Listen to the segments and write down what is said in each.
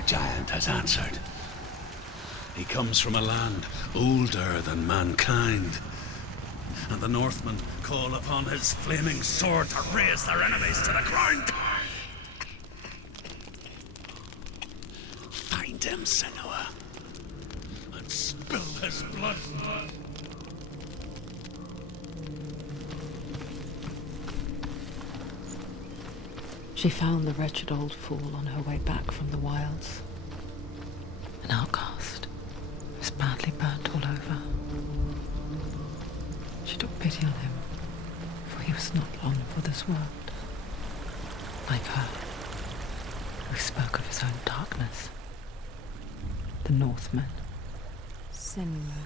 Our giant has answered. He comes from a land older than mankind, and the Northmen call upon his flaming sword to raze their enemies to the ground. Find him, Senua, and spill his blood. She found the wretched old fool on her way back from the wilds. An outcast, who was badly burnt all over. She took pity on him, for he was not long for this world. Like her, who spoke of his own darkness. The Northmen. Senua,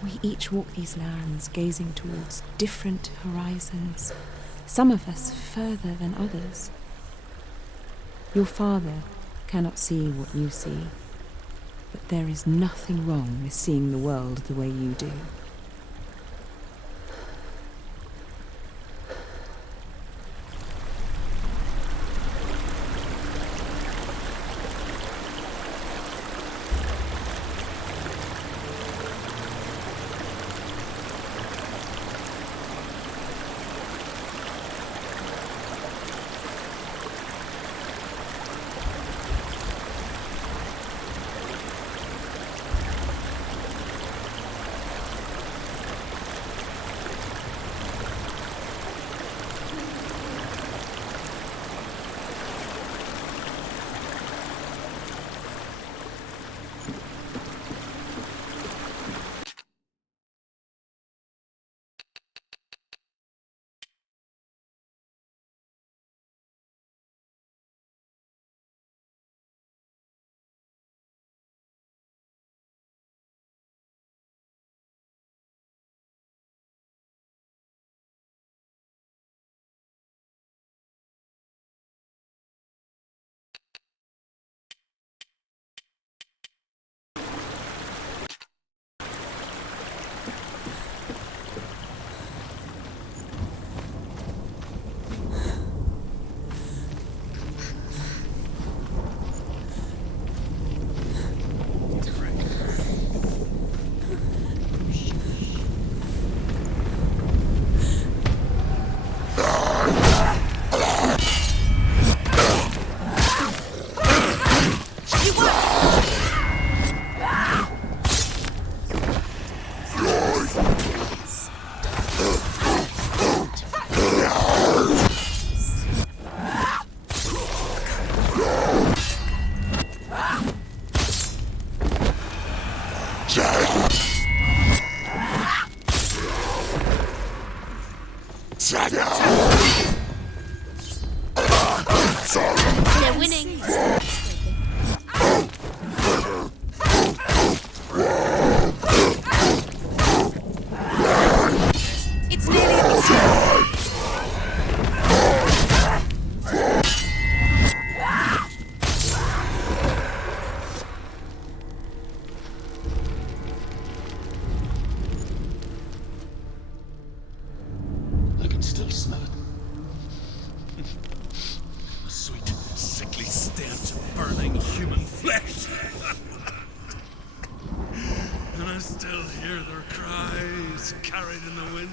we each walk these lands gazing towards different horizons. Some of us further than others. Your father cannot see what you see, but there is nothing wrong with seeing the world the way you do. They're winning. It's nearly I can still smell it. A sweet, sickly stench of burning human flesh. And I still hear their cries carried in the wind.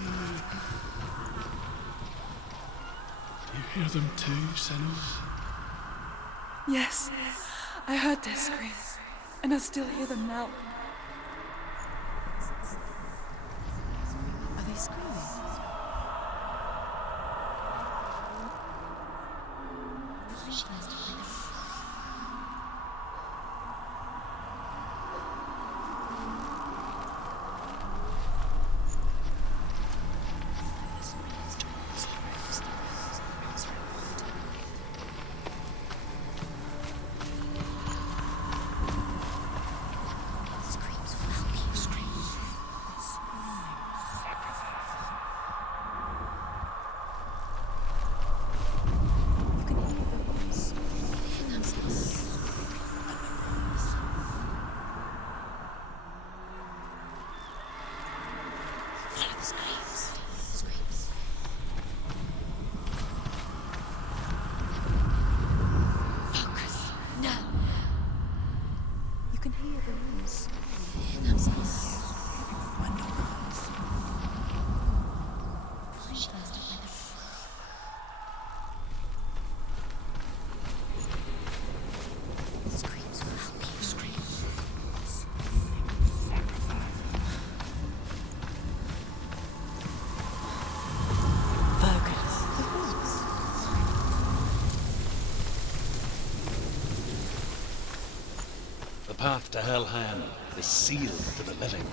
You hear them too, Senua? Yes, I heard their screams, and I still hear them now. Are they screaming? path to Helheim is sealed to the living.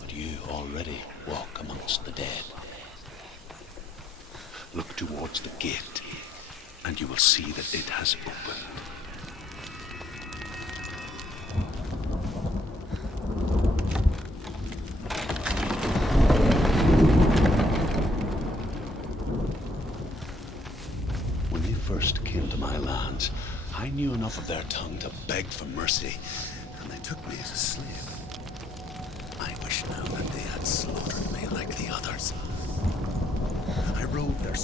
But you already walk amongst the dead. Look towards the gate, and you will see that it has opened. When they first came to my lands, I knew enough of their tongue to beg for mercy, and they took me as a slave. I wish now that they had slaughtered me like the others. I rode their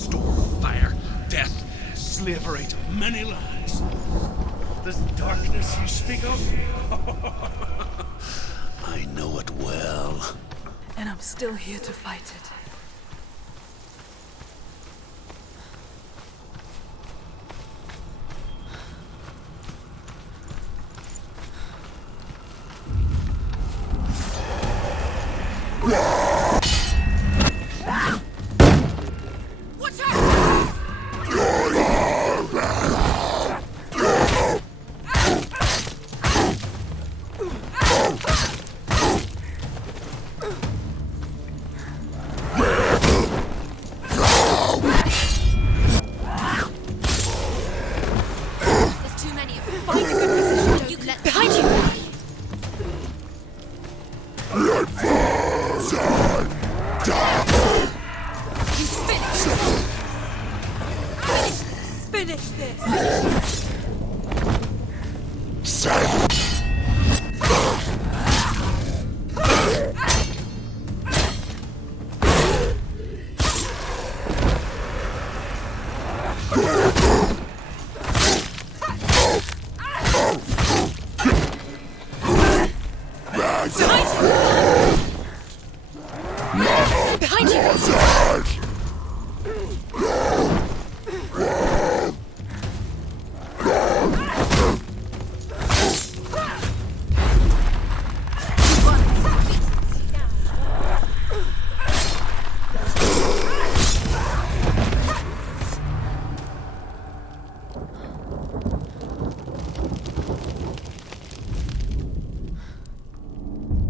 storm of fire, death, slavery to many lands. This darkness you speak of, I know it well. And I'm still here to fight it.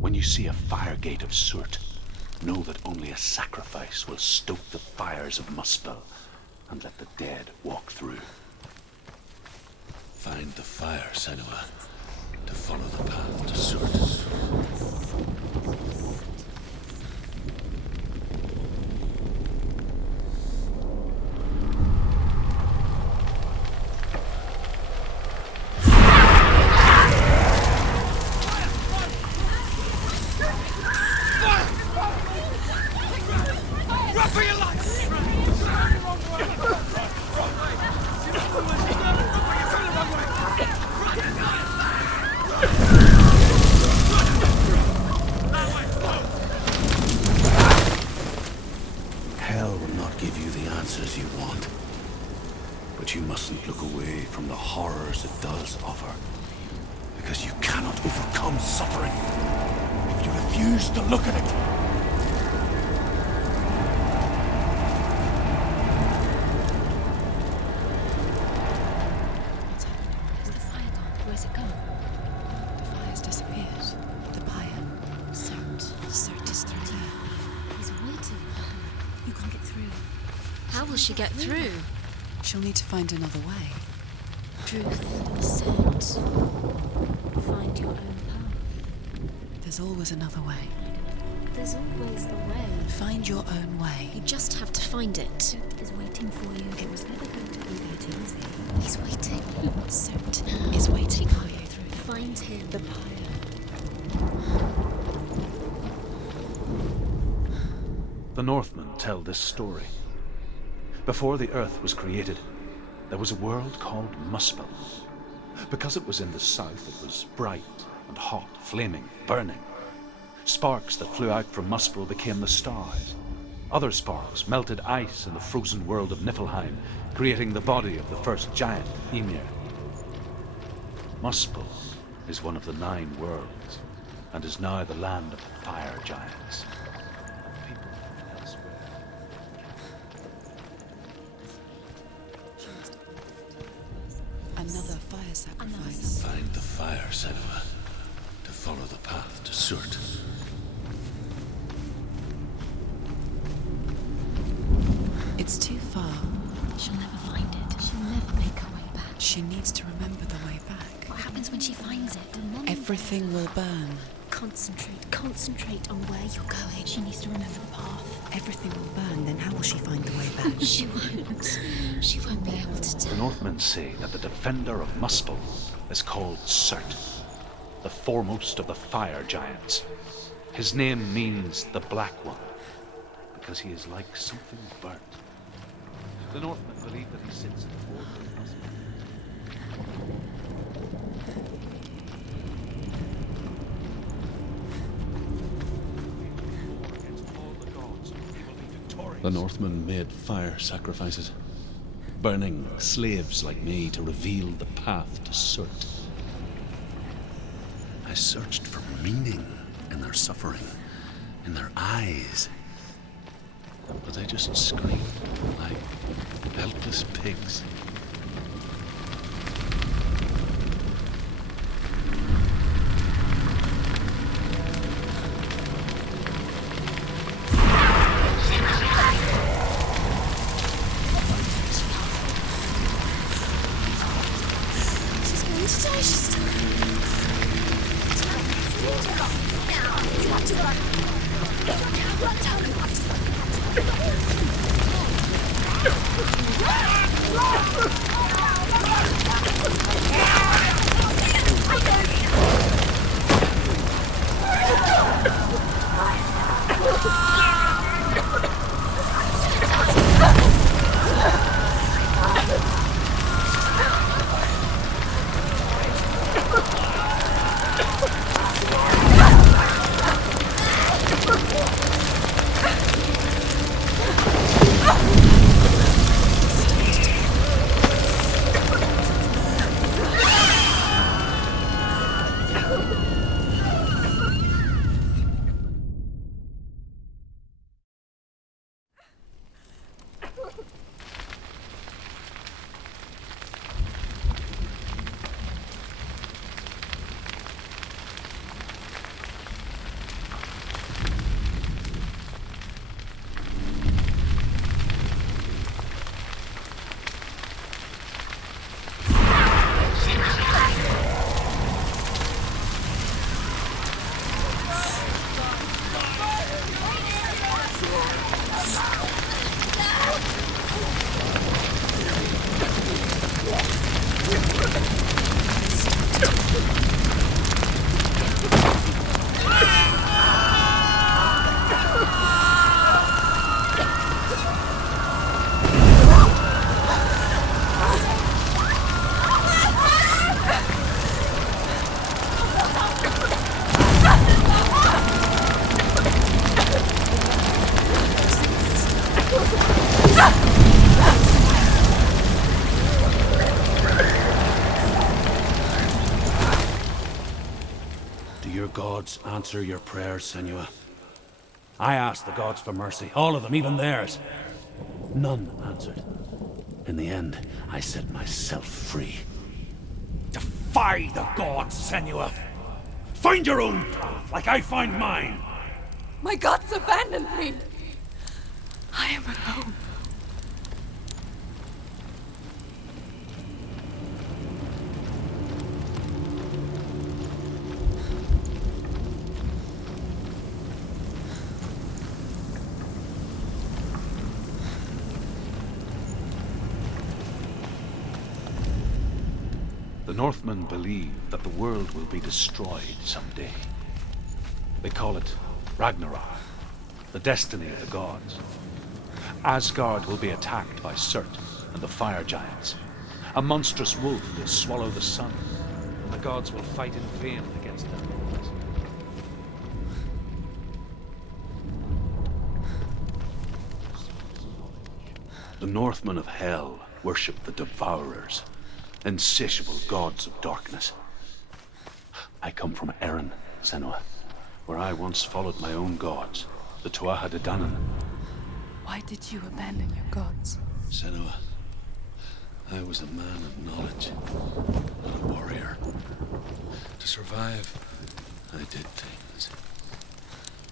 When you see a fire gate of soot, know that only a sacrifice will stoke the fires of Muspel and let the dead walk through. Find the fire, Senua, to follow the path to soot. Hell will not give you the answers you want. But you mustn't look away from the horrors it does offer. Because you cannot overcome suffering if you refuse to look at it. What's happening? Has the fire gone? Where's it gone? The fire's disappeared. The pyre. Cert is through here. He's waiting. You can't get through. How will she get through? She'll need to find another way. Truth, scent. Find your own path. There's always another way. There's always a way. Find your own way. You just have to find it. Cert is waiting for you. It was never going to be that easy. He's waiting. Cert is waiting for you. Find him. The pyre. The Northmen tell this story. Before the earth was created, there was a world called Muspel. Because it was in the south, it was bright and hot, flaming, burning. Sparks that flew out from Muspel became the stars. Other sparks melted ice in the frozen world of Niflheim, creating the body of the first giant, Ymir. Muspel is one of the 9 worlds, and is now the land of the fire giants. People sacrifice. Find the fire, Senua, to follow the path to Surt. It's too far. She'll never find it. She'll never make her way back. She needs to remember the way back. What happens when she finds it? Everything will burn. Concentrate on where you're going. She needs to remember the path. Everything will burn, then how will she find the way back? She won't. She won't be able to The tell. Northmen say that the defender of Muspel is called Surt, the foremost of the fire giants. His name means the Black One, because he is like something burnt. The Northmen believe that he sits at the board of Muspel. The Northmen made fire sacrifices, burning slaves like me to reveal the path to Surt. I searched for meaning in their suffering, in their eyes. But they just screamed like helpless pigs. She's going to die. She's still. Do your gods answer your prayers, Senua? I asked the gods for mercy, all of them, even theirs. None answered. In the end, I set myself free. Defy the gods, Senua! Find your own path, like I find mine! My gods abandoned me. I am alone. The Northmen believe that the world will be destroyed someday. They call it Ragnarok, the destiny of the gods. Asgard will be attacked by Surt and the fire giants. A monstrous wolf will swallow the sun, and the gods will fight in vain against them. The Northmen of Hell worship the Devourers, insatiable gods of darkness. I come from Erin, Senua, where I once followed my own gods, the Tuatha De Danann. Why did you abandon your gods? Senua, I was a man of knowledge, and a warrior. To survive, I did things.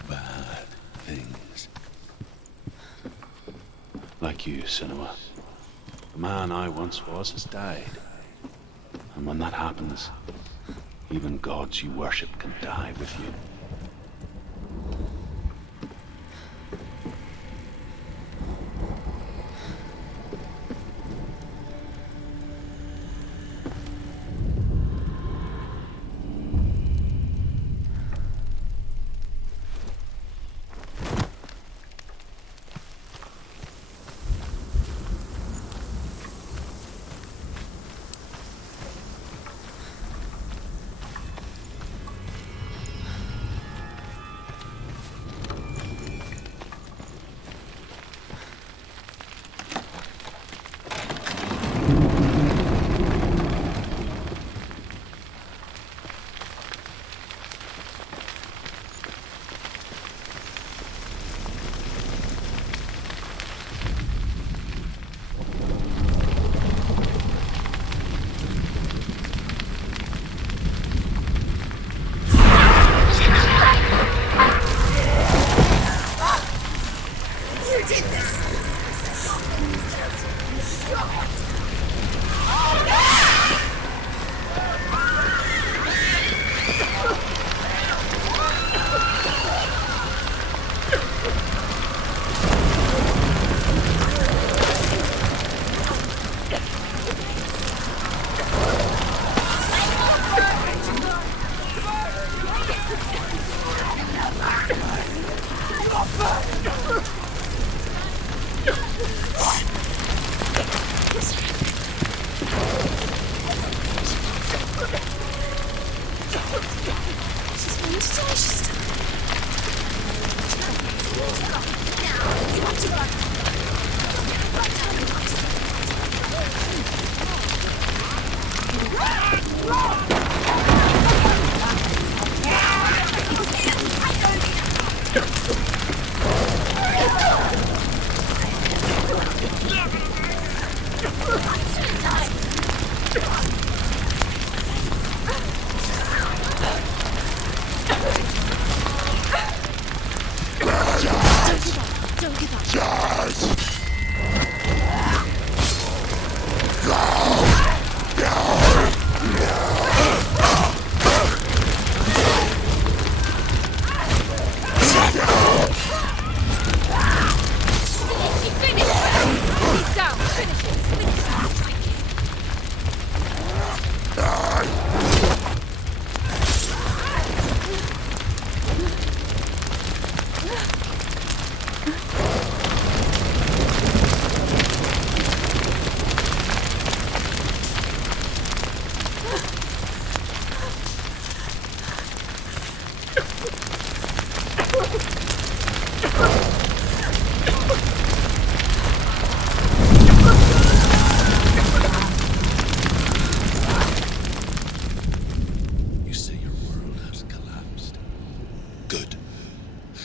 Bad things. Like you, Senua. The man I once was has died. And when that happens, even gods you worship can die with you.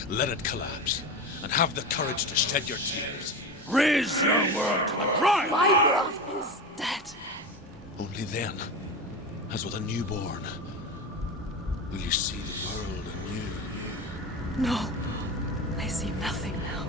Let it collapse, and have the courage to shed your tears. Raise your world to the ground! My world is dead. Only then, as with a newborn, will you see the world anew. No, I see nothing now.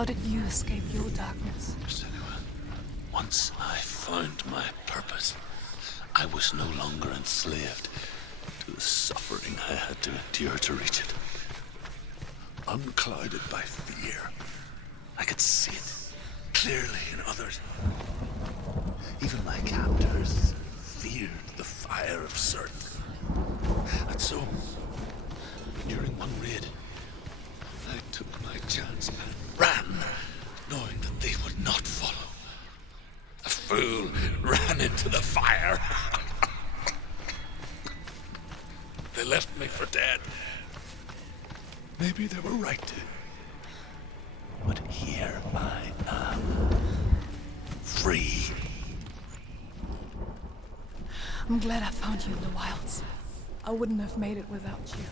How did you escape your darkness? Senua, once I found my purpose, I was no longer enslaved to the suffering I had to endure to reach it. Unclouded by fear, I could see it clearly in others. Even my captors feared the fire of Surt. And so, during one raid, I took my chance and ran, knowing that they would not follow. A fool ran into the fire. They left me for dead. Maybe they were right to. But here I am. Free. I'm glad I found you in the wilds. I wouldn't have made it without you.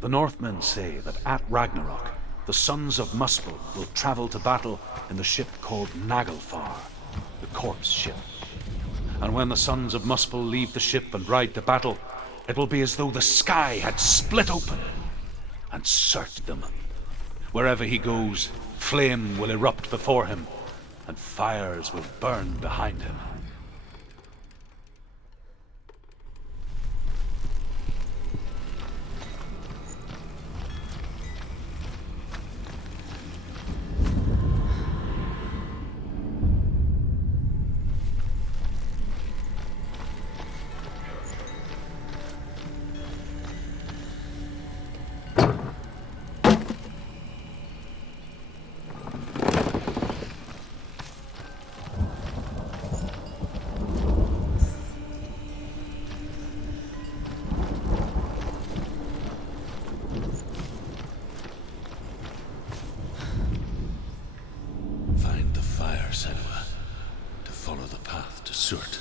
The Northmen say that at Ragnarok, the sons of Muspel will travel to battle in the ship called Naglfar, the corpse ship. And when the sons of Muspel leave the ship and ride to battle, it will be as though the sky had split open and searched them. Wherever he goes, flame will erupt before him, and fires will burn behind him. Find the fire, Senua, to follow the path to Surt.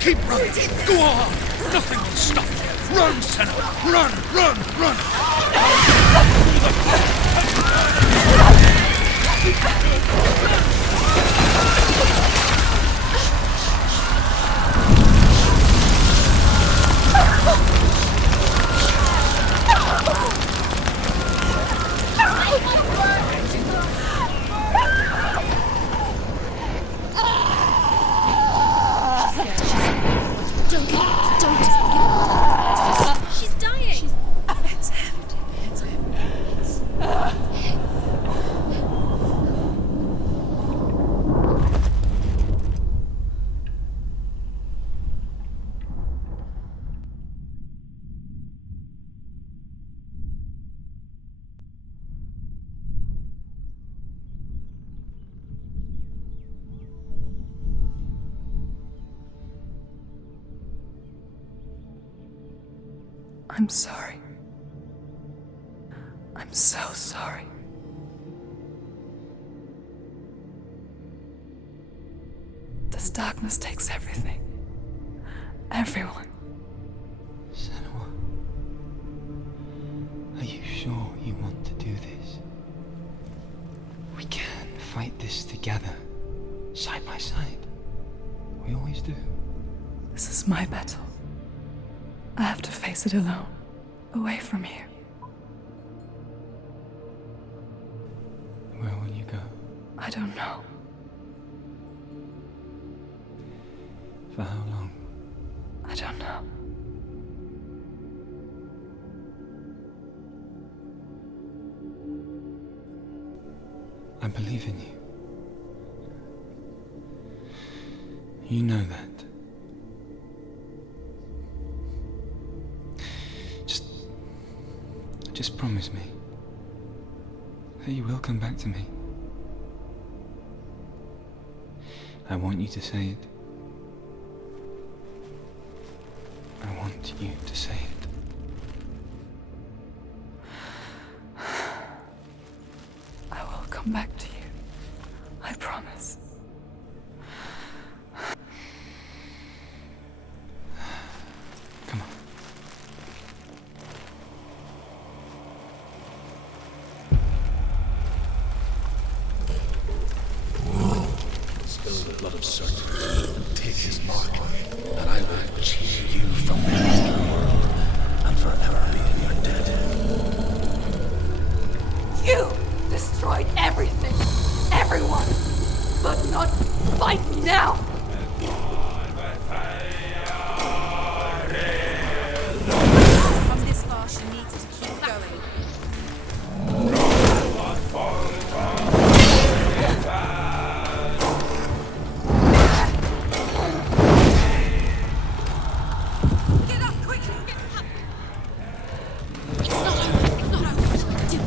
Keep running. Go on. Nothing will stop you. Run, Senna. Run, run, run. She's dying. It's him. It's I'm sorry. I'm so sorry. This darkness takes everything. Everyone. Senua, are you sure you want to do this? We can fight this together, side by side. We always do. This is my battle. I have to face it alone, away from you. Where will you go? I don't know. For how long? I don't know. I believe in you. You know that. Just promise me that you will come back to me. I want you to say it. I want you to say it. I will come back to you. I promise. Come on. Spill the blood of Surt and take his mark, and I will cheer you from beneath the world and forever be in your dead. You destroyed everything, everyone, but not fight now. From this far, she needs to keep going. Get up, quick! It's not over. It's not over. Do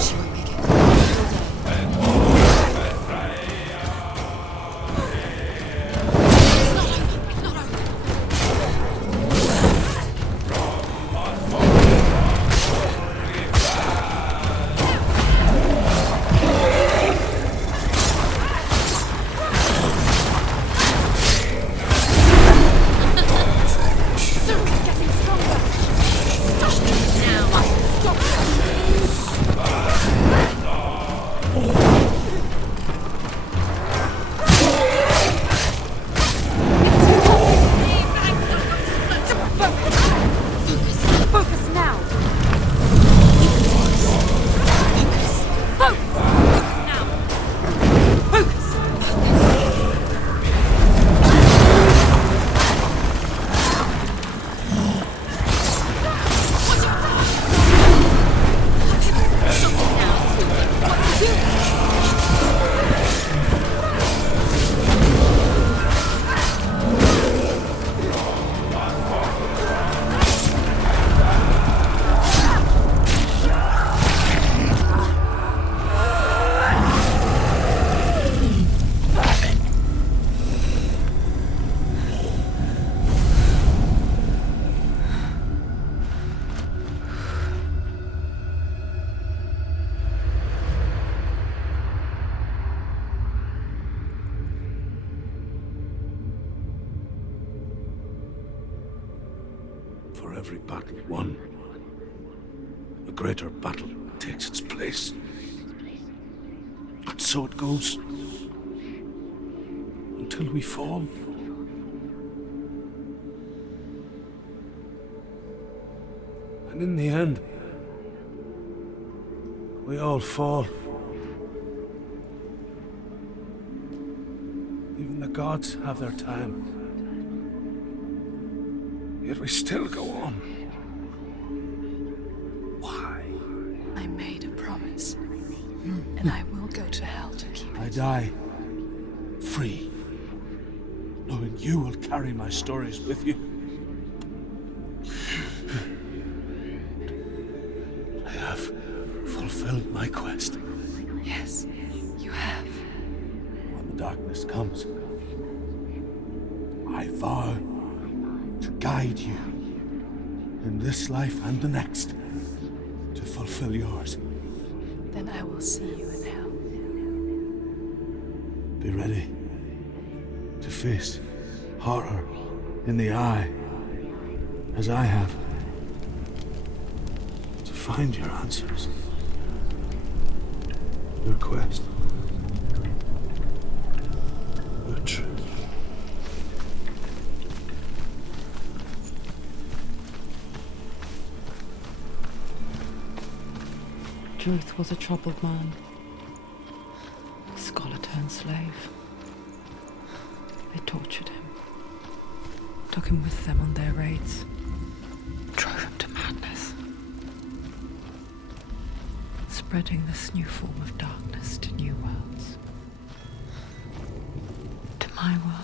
She won't make it. It's not over. It's not over. Surt is getting stronger. Stop it now. Stop it. Focus now. Focus now. Focus. For every battle won, a greater battle takes its place. And so it goes. Until we fall. And in the end, we all fall. Even the gods have their time. Yet we still go on. Why? I made a promise, and I will go to hell to keep I it. die free, knowing you will carry my stories with you. I have fulfilled my quest. Yes, you have. darkness comes, I vow to guide you in this life and the next to fulfill yours. Then I will see you in hell. Be ready to face horror in the eye, as I have, to find your answers, your quest, your truth. Truth was a troubled man, a scholar turned slave. They tortured him, took him with them on their raids, drove him to madness, spreading this new form of darkness to new worlds, to my world.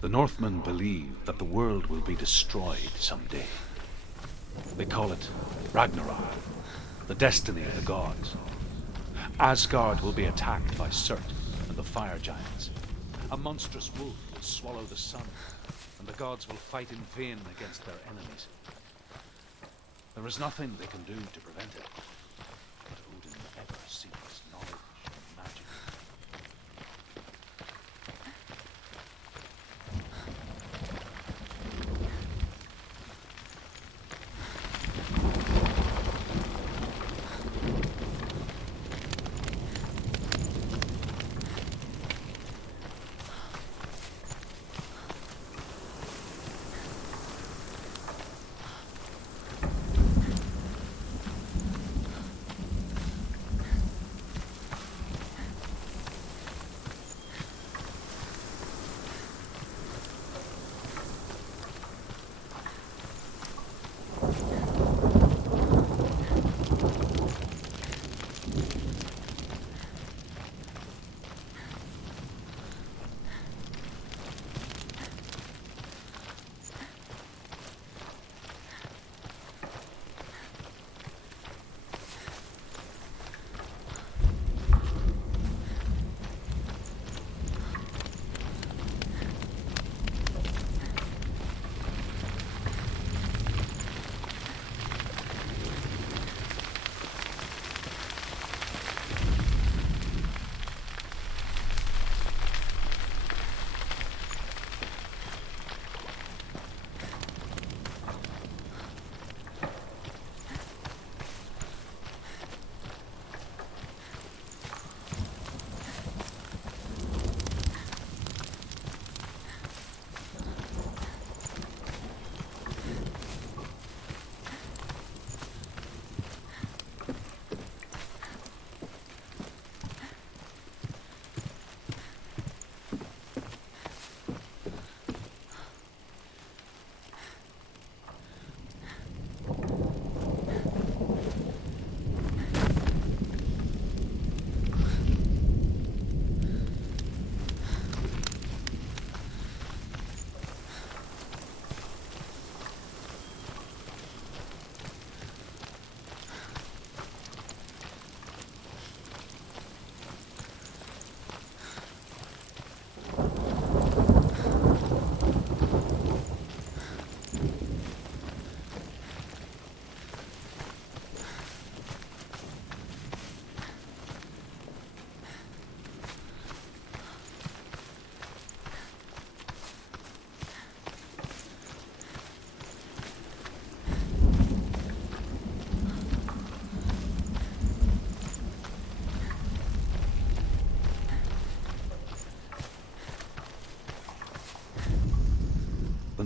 The Northmen believe that the world will be destroyed someday. They call it Ragnarok, the destiny of the gods. Asgard will be attacked by Surt and the fire giants. A monstrous wolf will swallow the sun, and the gods will fight in vain against their enemies. There is nothing they can do to prevent it, but Odin ever seeks knowledge and magic.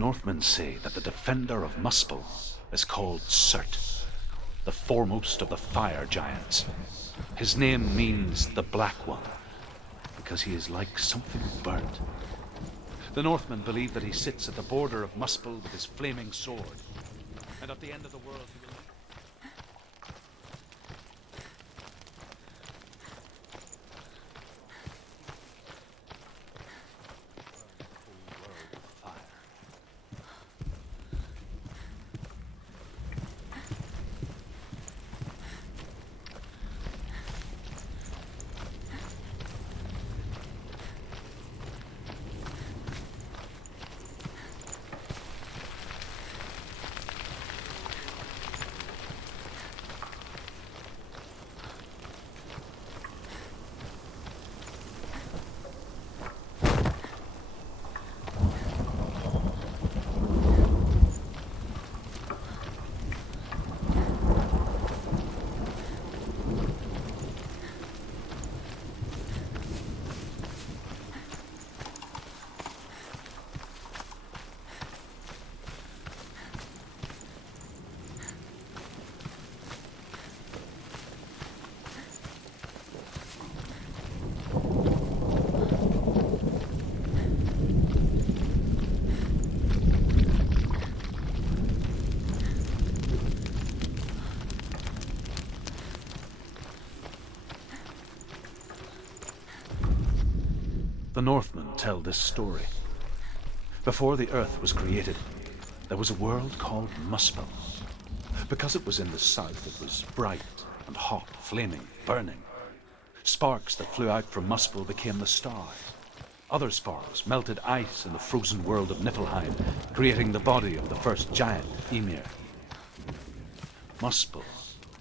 Northmen say that the defender of Muspel is called Surt, the foremost of the fire giants. His name means the Black One, because he is like something burnt. The Northmen believe that he sits at the border of Muspel with his flaming sword, and at the end of the world he will... The Northmen tell this story. Before the earth was created, there was a world called Muspel. Because it was in the south, it was bright and hot, flaming, burning. Sparks that flew out from Muspel became the stars. Other sparks melted ice in the frozen world of Niflheim, creating the body of the first giant, Ymir. Muspel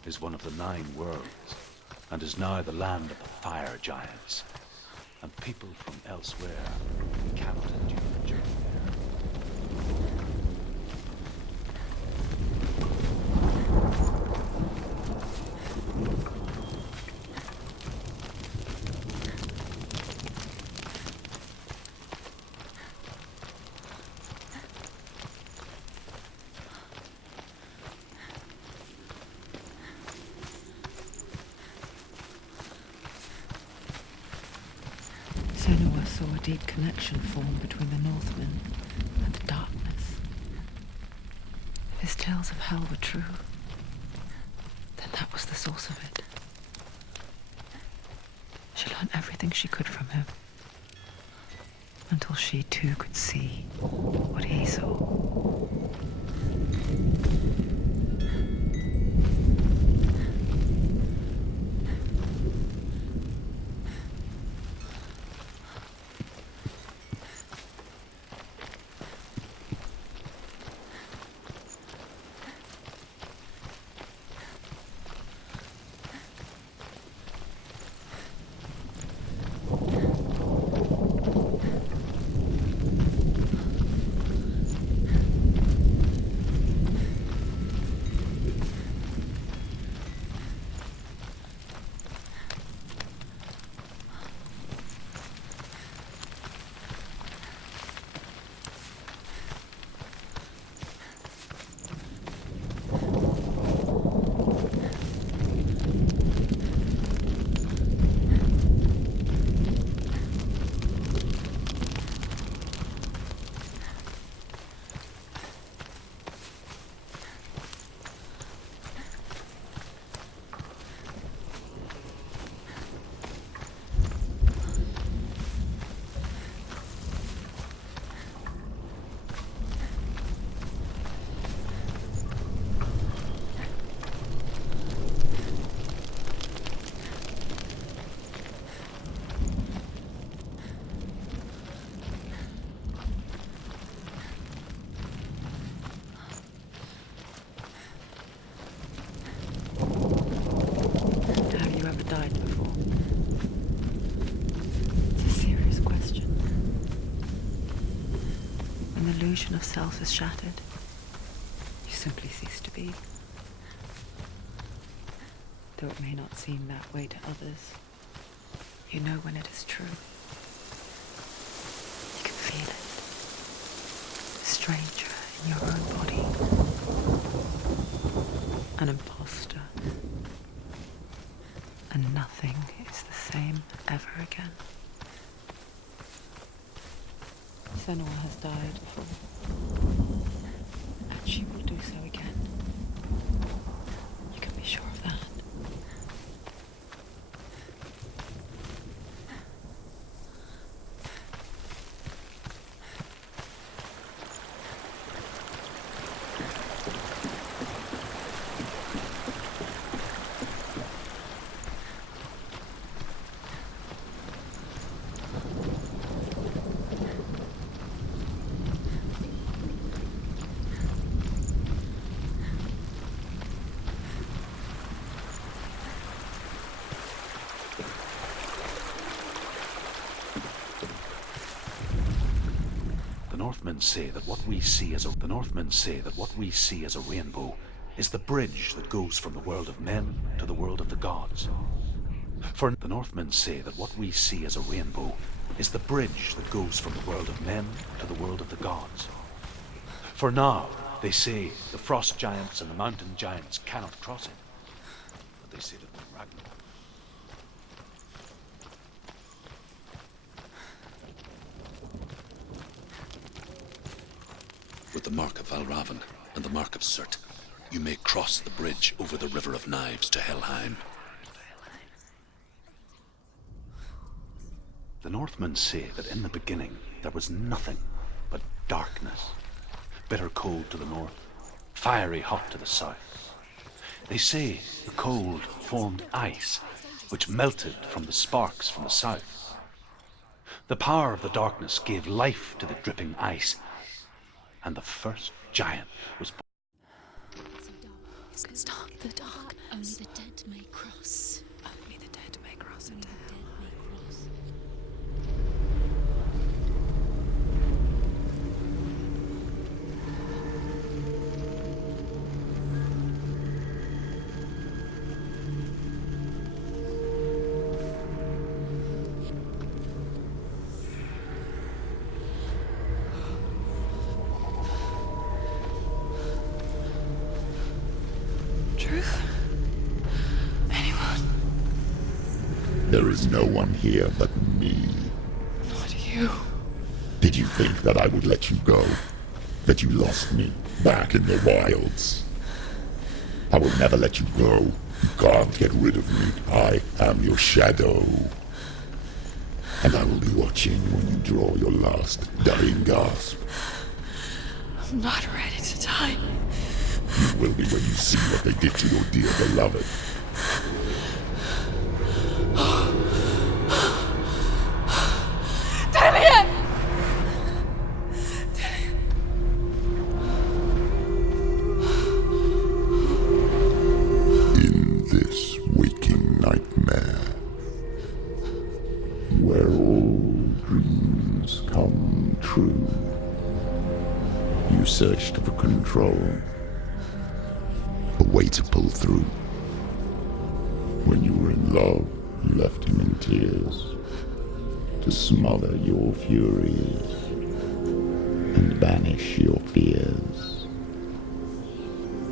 is one of the 9 worlds, and is now the land of the fire giants. And people from elsewhere encamped during the journey there. Senua saw a deep connection form between the Northmen and the darkness. If his tales of hell were true, then that was the source of it. She learned everything she could from him, until she too could see what he saw. Of self is shattered, you simply cease to be. Though it may not seem that way to others, you know when it is true. You can feel it. stranger in your own body. An imposter. And nothing is the same ever again. Senua has died, and she will do so again. You can be sure of that. The Northmen say that what we see as a rainbow is the bridge that goes from the world of men to the world of the gods. For the Northmen say that what we see as a rainbow is the bridge that goes from the world of men to the world of the gods. For now, they say, the frost giants and the mountain giants cannot cross it. But they say that when Ragnarok... With the mark of Valravn and the mark of Surt, you may cross the bridge over the River of Knives to Helheim. The Northmen say that in the beginning there was nothing but darkness. Bitter cold to the north, fiery hot to the south. They say the cold formed ice, which melted from the sparks from the south. The power of the darkness gave life to the dripping ice, and the first giant was born. Stop the dark. Only the dead may cross. Only the dead may cross into hell. Truth? Anyone? There is no one here but me. Not you. Did you think that I would let you go? That you lost me back in the wilds? I will never let you go. You can't get rid of me. I am your shadow. And I will be watching when you draw your last dying gasp. I'm not ready to die. You will be when you see what they did to your dear beloved. Dillian! In this waking nightmare, where all dreams come true, you searched for control, a way to pull through. When you were in love, you left him in tears, to smother your furies and banish your fears.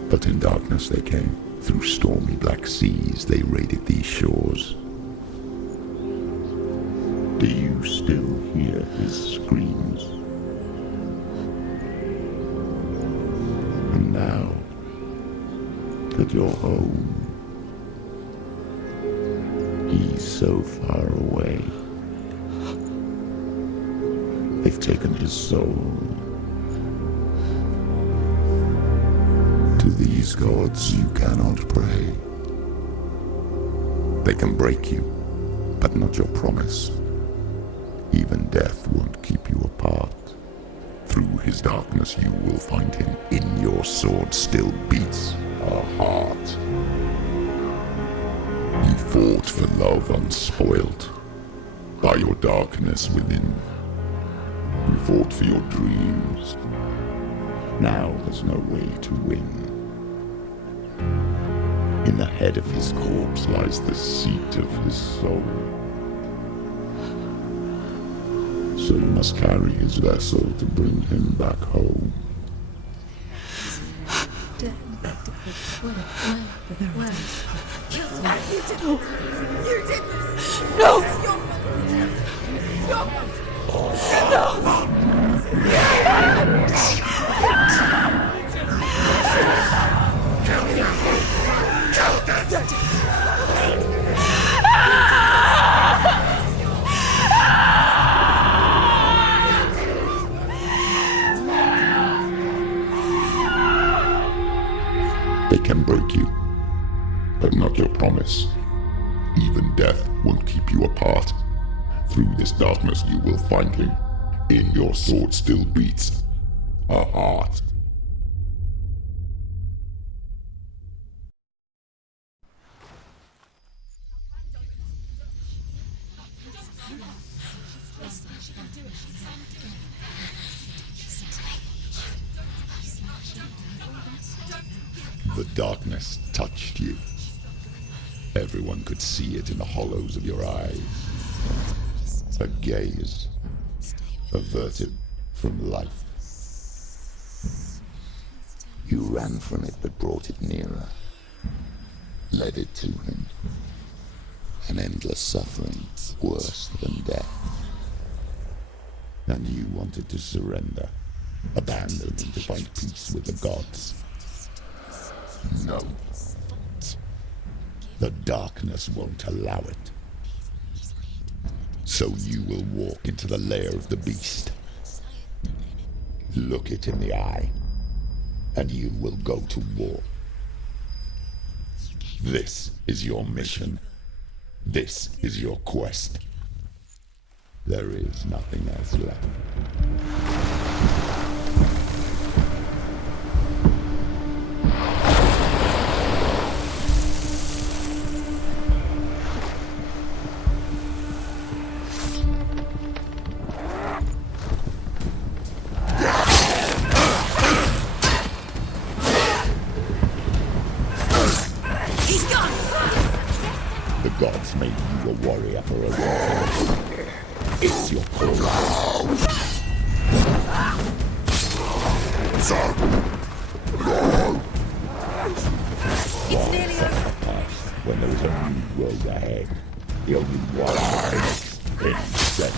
But in darkness they came, through stormy black seas they raided these shores. Do you still hear his screams? And now that you're home, he's so far away. They've taken his soul. To these gods you cannot pray. They can break you, but not your promise. Even death won't keep you apart. Through his darkness you will find him. In your sword still beats a heart. You fought for love unspoilt by your darkness within. You fought for your dreams. Now there's no way to win. In the head of his corpse lies the seat of his soul. So you must carry his vessel to bring him back home. They can break you, but not your promise. Even death won't keep you apart. Through this darkness you will find him. In your sword still beats a heart. The darkness touched you. Everyone could see it in the hollows of your eyes. A gaze averted from life. You ran from it but brought it nearer. Led it to him. An endless suffering, worse than death. And you wanted to surrender, abandon and to find peace with the gods. No. The darkness won't allow it. So you will walk into the lair of the beast. Look it in the eye, and you will go to war. This is your mission. This is your quest. There is nothing else left. The gods made you a warrior for a reason. It's your calling. It's nearly over. Past when there was a new world ahead. The only one innocent.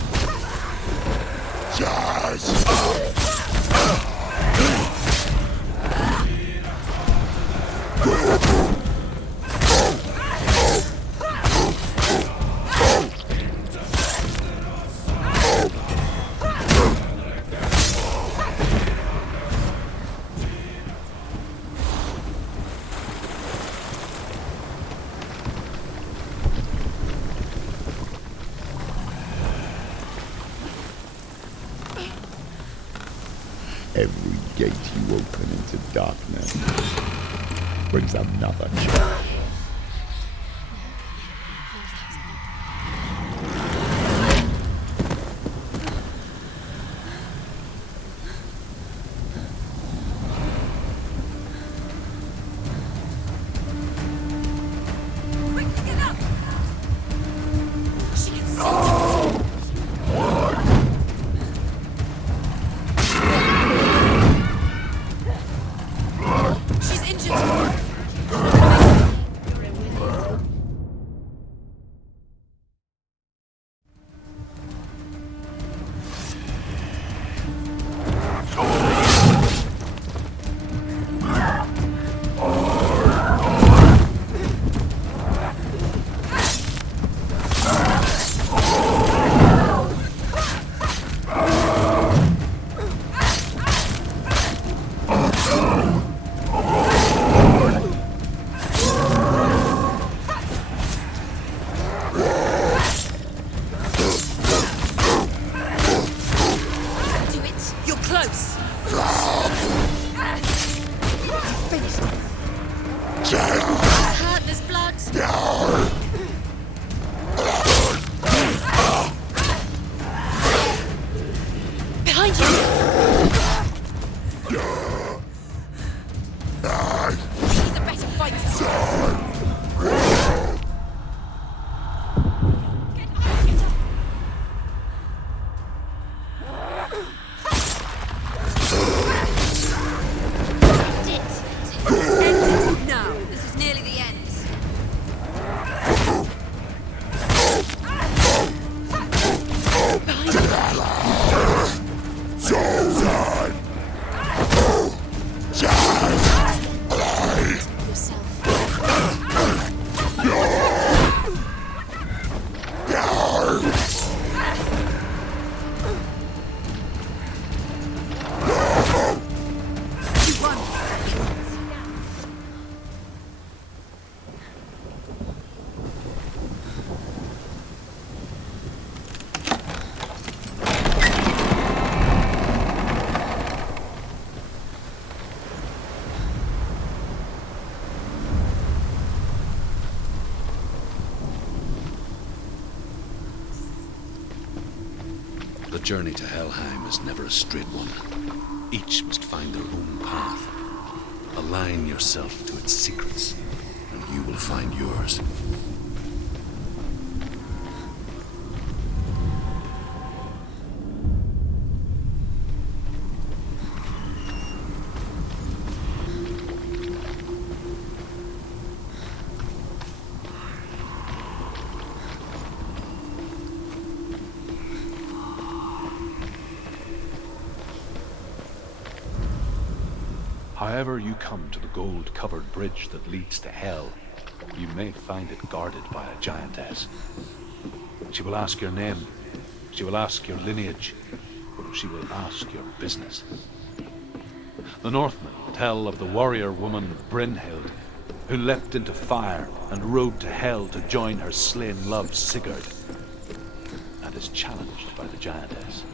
Every gate you open into darkness brings another challenge. The journey to Helheim is never a straight one. Each must find their own path. Align yourself to its secrets, and you will find yours. However you come to the gold-covered bridge that leads to Hell, you may find it guarded by a giantess. She will ask your name, she will ask your lineage, she will ask your business. The Northmen tell of the warrior woman Brynhild, who leapt into fire and rode to Hell to join her slain love Sigurd, and is challenged by the giantess.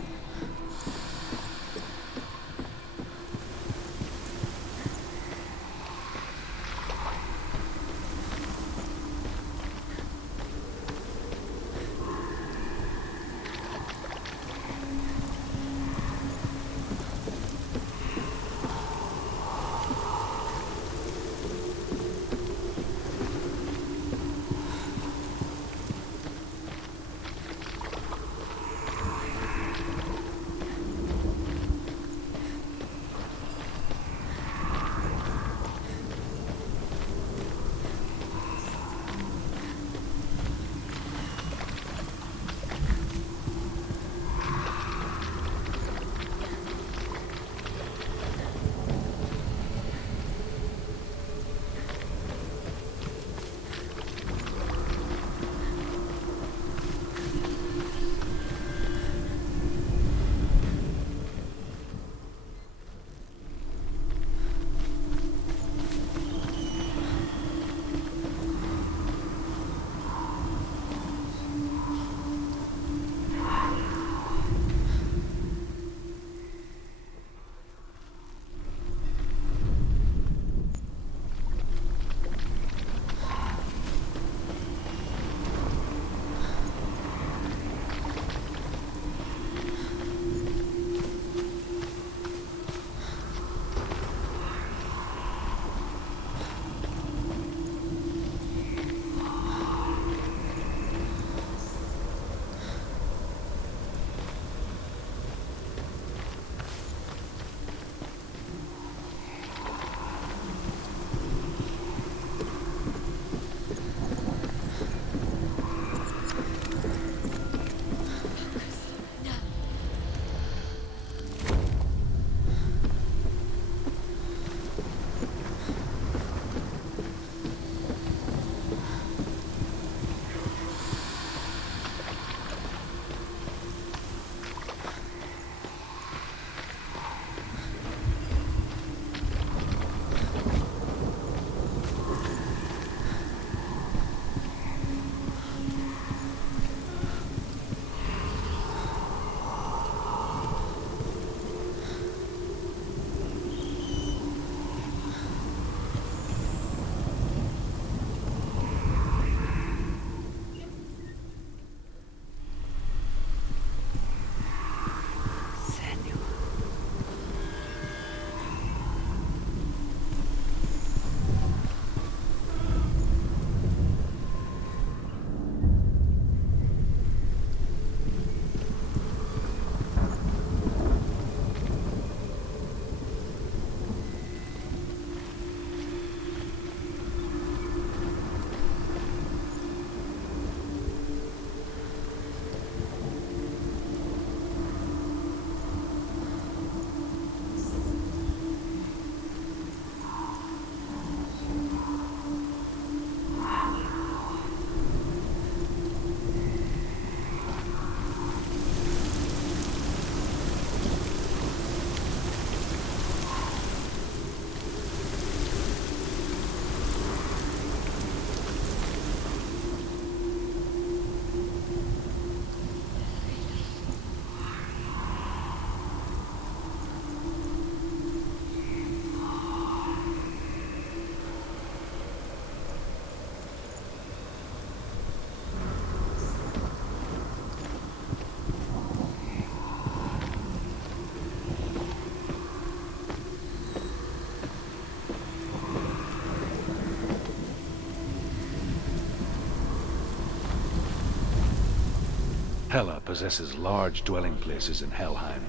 Hela possesses large dwelling places in Helheim.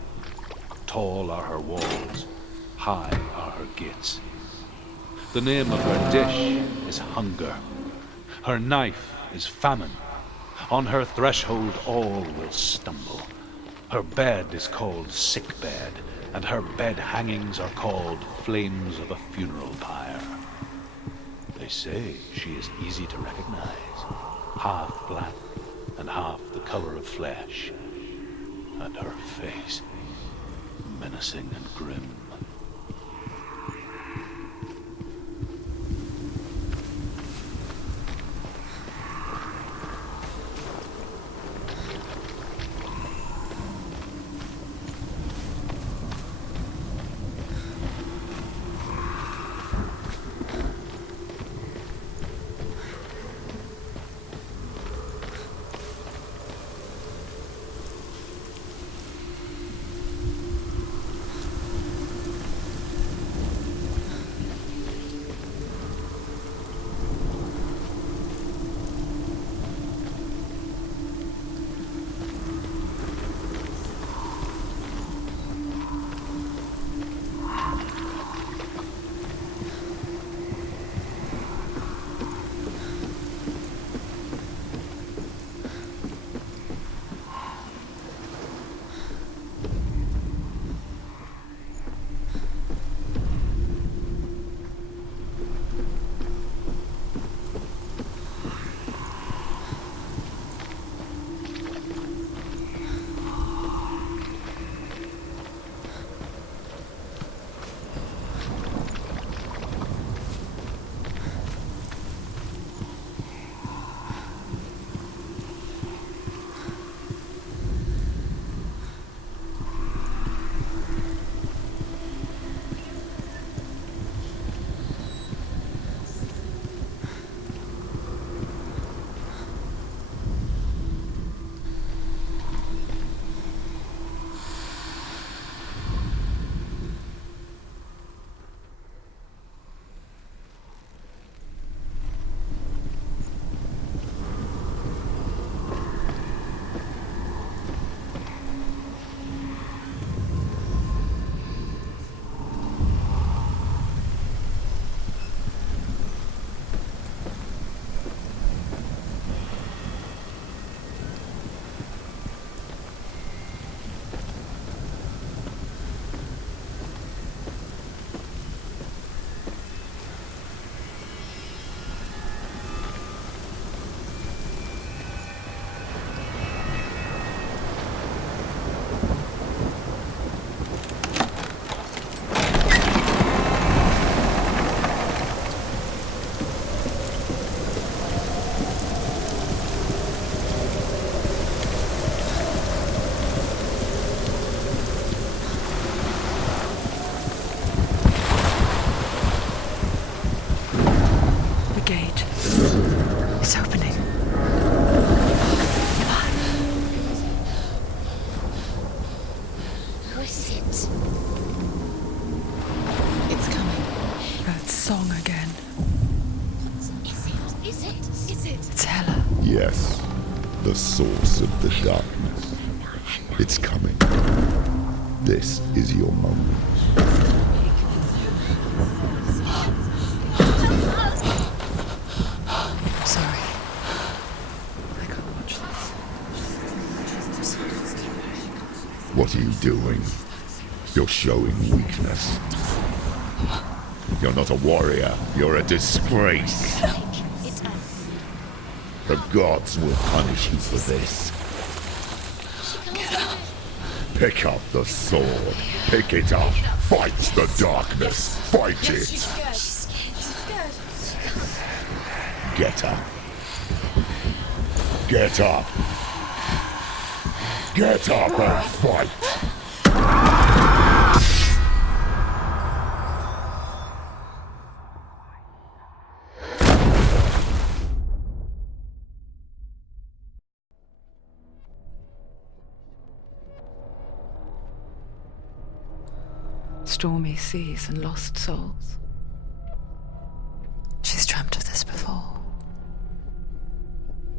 Tall are her walls, high are her gates. The name of her dish is hunger. Her knife is famine. On her threshold all will stumble. Her bed is called sick bed, and her bed hangings are called flames of a funeral pyre. They say she is easy to recognize, half black and half the color of flesh, and her face menacing and grim. Yes, the source of the darkness. It's coming. This is your moment. I'm sorry. I can't watch this. What are you doing? You're showing weakness. You're not a warrior. You're a disgrace. The gods will punish you for this. Pick up the sword. Pick it up. Fight the darkness. Fight it. Get up. Get up. Get up and fight. Stormy seas and lost souls. She's dreamt of this before.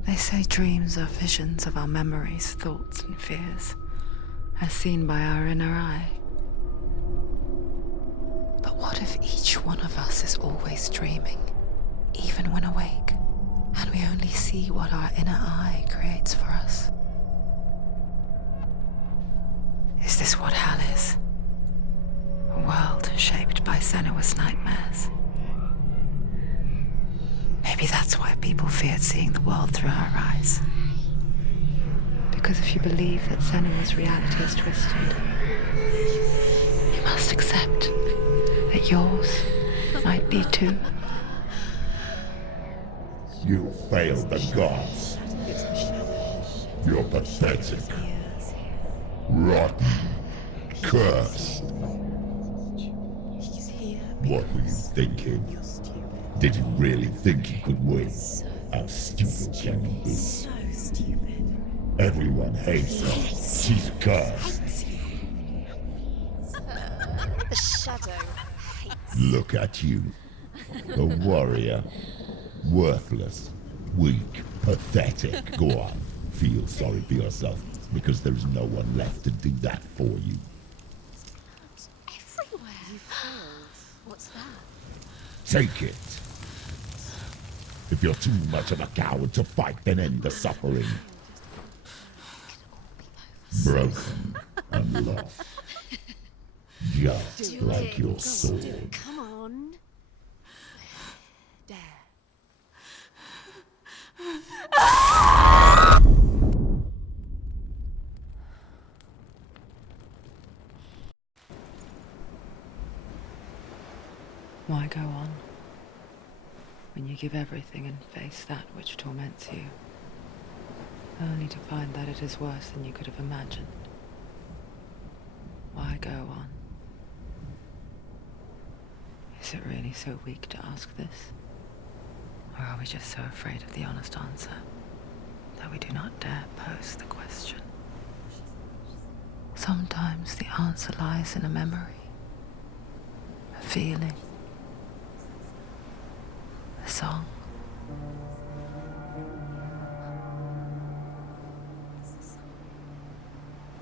They say dreams are visions of our memories, thoughts, and fears, as seen by our inner eye. But what if each one of us is always dreaming, even when awake, and we only see what our inner eye creates for us? Is this what hell is? A world shaped by Senua's nightmares. Maybe that's why people feared seeing the world through her eyes. Because if you believe that Senua's reality is twisted, you must accept that yours might be too. You failed the gods. You're pathetic. Rotten. Cursed. What were you thinking? Did you really think you could win? How stupid can you be? So stupid. Everyone hates her. She's cursed. The shadow hates. Look at you. A warrior. Worthless. Weak. Pathetic. Go on. Feel sorry for yourself, because there's no one left to do that for you. Everywhere. You failed. What's that? Take it. If you're too much of a coward to fight, then end the suffering. Broken and lost. Just like your sword. Come on. Dare. Why go on when you give everything and face that which torments you, only to find that it is worse than you could have imagined? Why go on? Is it really so weak to ask this? Or are we just so afraid of the honest answer that we do not dare pose the question? Sometimes the answer lies in a memory, a feeling, a song.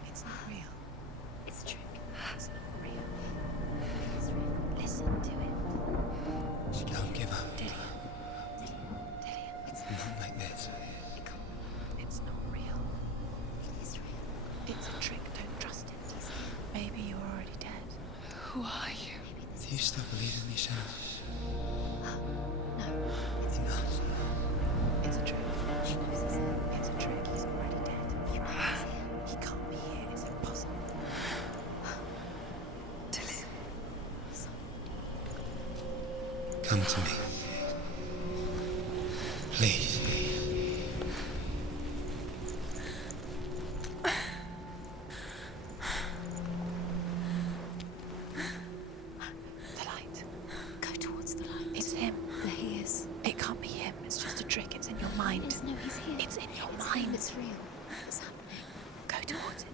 It's not real. It's a trick. It's not real. It's real. Listen to it. Don't give up. It's Not like this. It's not real. It is real. It's a trick. Don't trust it. Maybe you're already dead. Who are you? Do you still believe in me, Shannon? No, it's not. It's a trick. It's a trick. He's already dead. He can't be here. It's impossible. Come to me. Please. The light. Go towards the light. It's him. There he is. It can't be him. It's just a trick. It's in your mind. Yes, no, he's here. It's in your mind. It's real. It's happening. Go towards it.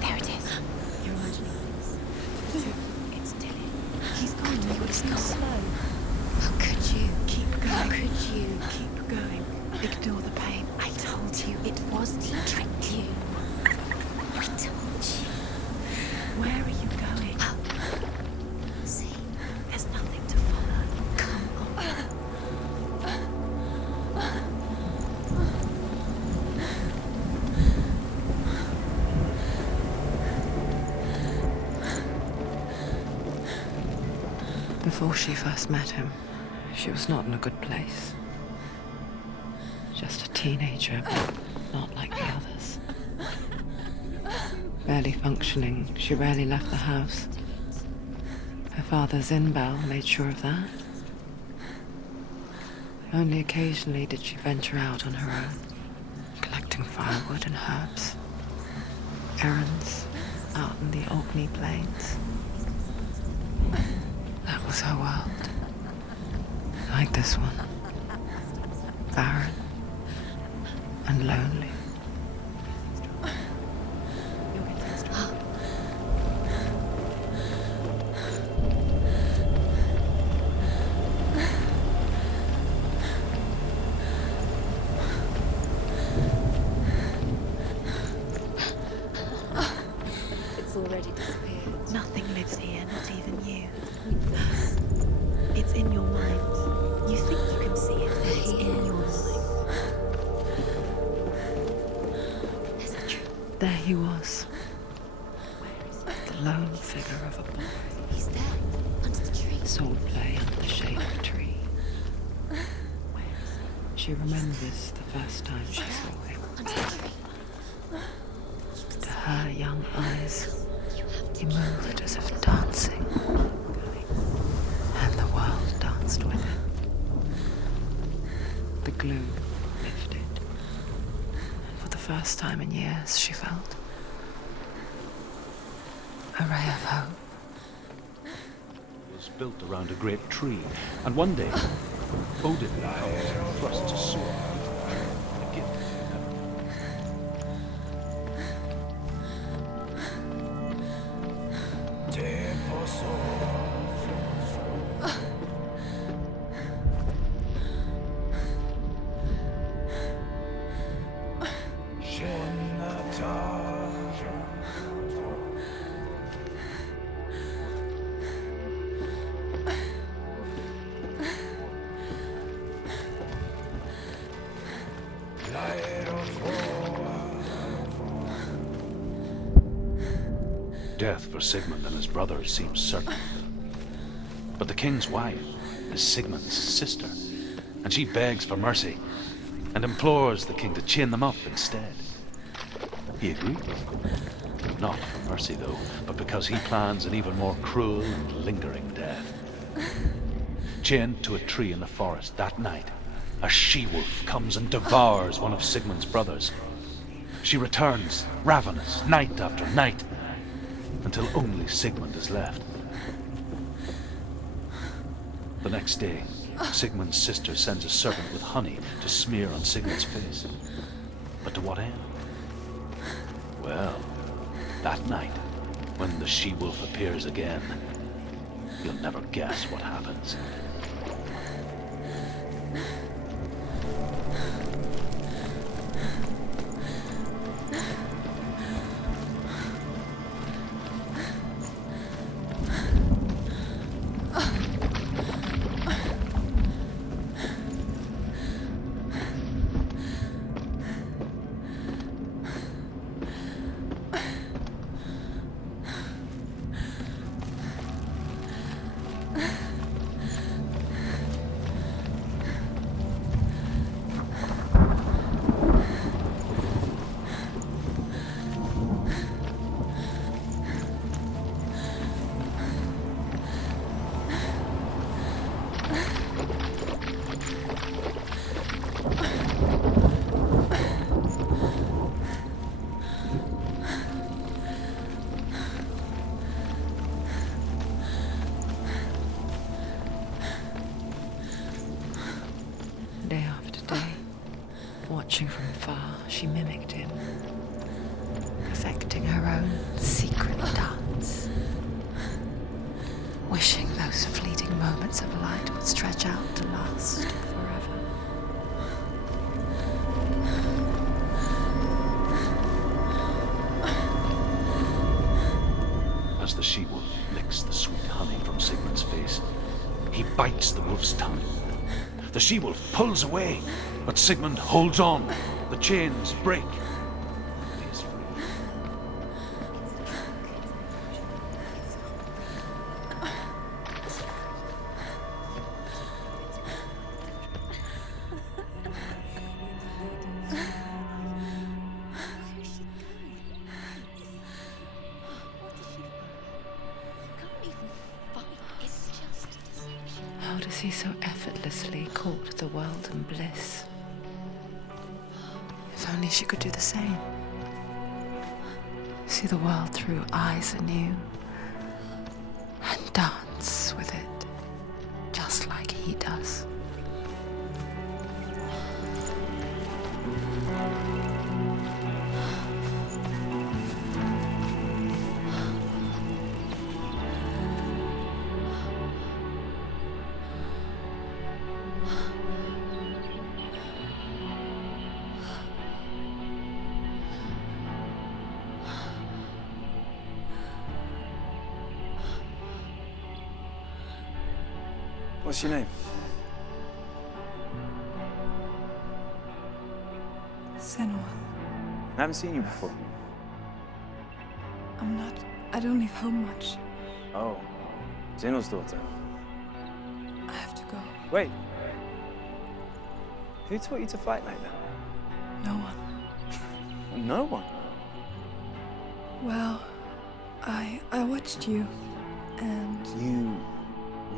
There it is. You're imagining things. It's Dylan. He's gone. It's not slow. How could you? Keep going. How could you? Keep going. Ignore the pain. I told you it was to trick you. I told you. Where are you going? Up. See, there's nothing to follow. Come on. Before she first met him, she was not in a good place. Just a teenager, but not like the others. Barely functioning, she rarely left the house. Her father's in-bell made sure of that. Only occasionally did she venture out on her own, collecting firewood and herbs. Errands out in the Orkney Plains. That was her world. Like this one. Barren and lonely. It's already disappeared. Nothing lives here, not even you. It's in your mind. You think you can see it, but it's in your mind. Is it true? There he was. The lone figure of a boy. He's there, under the tree. Swordplay under the shade of a tree. She remembers the first time she saw him. Under the tree. To her young eyes, he moved as if dancing, and the world danced with him. The glue lifted, and for the first time in years she felt a ray of hope. Was built around a great tree, and one day, Odin comes and thrusts a sword. A gift he never Death for Sigmund and his brothers seems certain. But the king's wife is Sigmund's sister, and she begs for mercy and implores the king to chain them up instead. He agrees. Not for mercy, though, but because he plans an even more cruel and lingering death. Chained to a tree in the forest that night, a she-wolf comes and devours one of Sigmund's brothers. She returns, ravenous, night after night, until only Sigmund is left. The next day, Sigmund's sister sends a servant with honey to smear on Sigmund's face. But to what end? Well, that night, when the she-wolf appears again, you'll never guess what happens. Day after day, watching from far, she mimicked him, perfecting her own secret dance, wishing those fleeting moments of light would stretch out to last forever. As the she-wolf licks the sweet honey from Sigmund's face, he bites the wolf's tongue. The she-wolf pulls away, but Sigmund holds on. The chains break. He is free. he so effortlessly caught the world in bliss. If only she could do the same. See the world through eyes anew and dance with it, just like he does. What's your name? Senua, I haven't seen you before. I'm not. I don't leave home much. Oh, Zeno's daughter. I have to go. Wait. Who taught you to fight like that? No one. No one? Well, I watched you, and You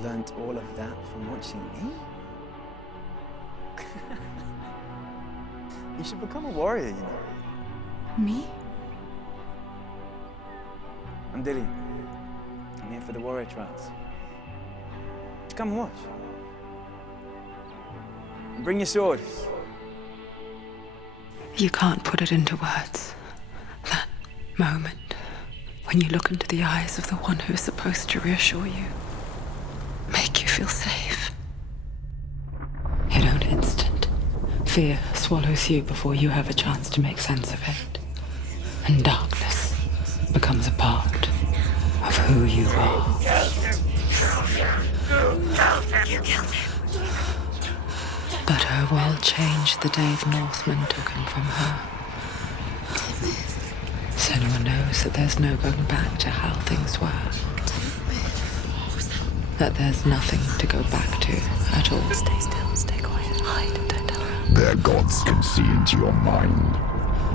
learnt all of that from watching me? You should become a warrior, you know. me? I'm Dillian. I'm here for the warrior trials. Come and watch. And bring your sword. You can't put it into words. That moment when you look into the eyes of the one who is supposed to reassure you, make you feel safe. In an instant, fear swallows you before you have a chance to make sense of it. And darkness becomes a part of who you are. You killed him. But her world changed the day the Northmen took him from her. Senua knows that there's no going back to how things were. That there's nothing to go back to at all. Stay still, stay quiet, hide, don't tell her. Their gods can see into your mind.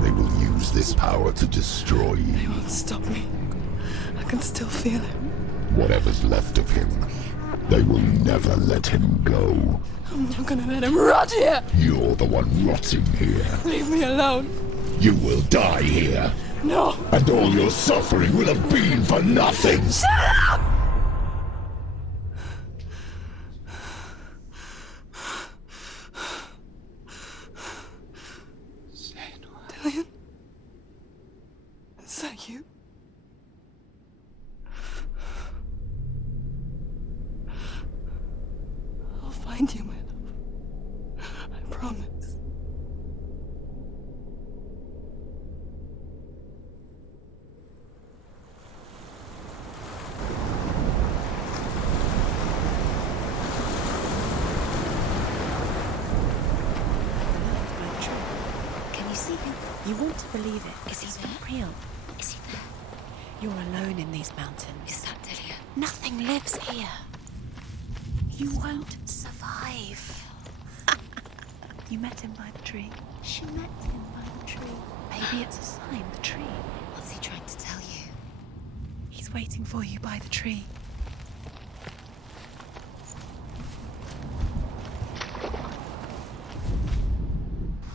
They will use this power to destroy you. They won't stop me. I can still feel it. Whatever's left of him, they will never let him go. I'm not gonna let him rot here. You're the one rotting here. Leave me alone. You will die here. No. And all your suffering will have been for nothing. Shut up! Dillian? Is that you? I'll find you, my love. I promise. Can you see him? You want to believe it. Is he not real? Is he there? You're alone in these mountains. Is that Dillian? Nothing lives here. You won't survive. You met him by the tree. She met him by the tree. Maybe it's a sign, the tree. What's he trying to tell you? He's waiting for you by the tree.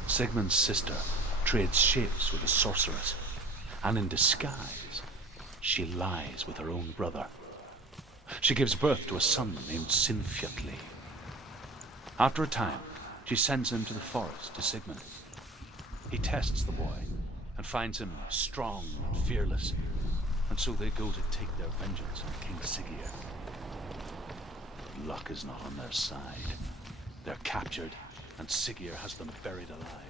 Sigmund's sister trades shapes with a sorceress, and in disguise, she lies with her own brother. She gives birth to a son named Sinfjotli. After a time, she sends him to the forest to Sigmund. He tests the boy and finds him strong and fearless, and so they go to take their vengeance on King Siggeir. Luck is not on their side. They're captured, and Siggeir has them buried alive.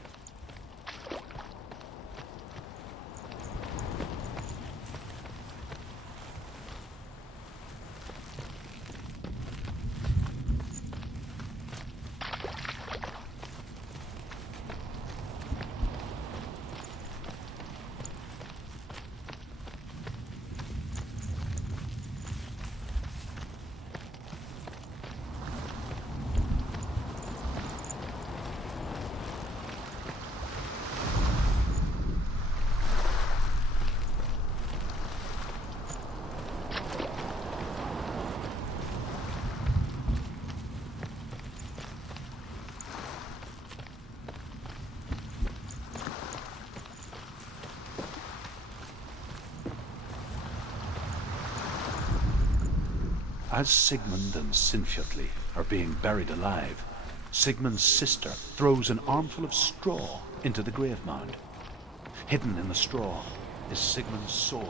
As Sigmund and Sinfjotli are being buried alive, Sigmund's sister throws an armful of straw into the grave mound. Hidden in the straw is Sigmund's sword,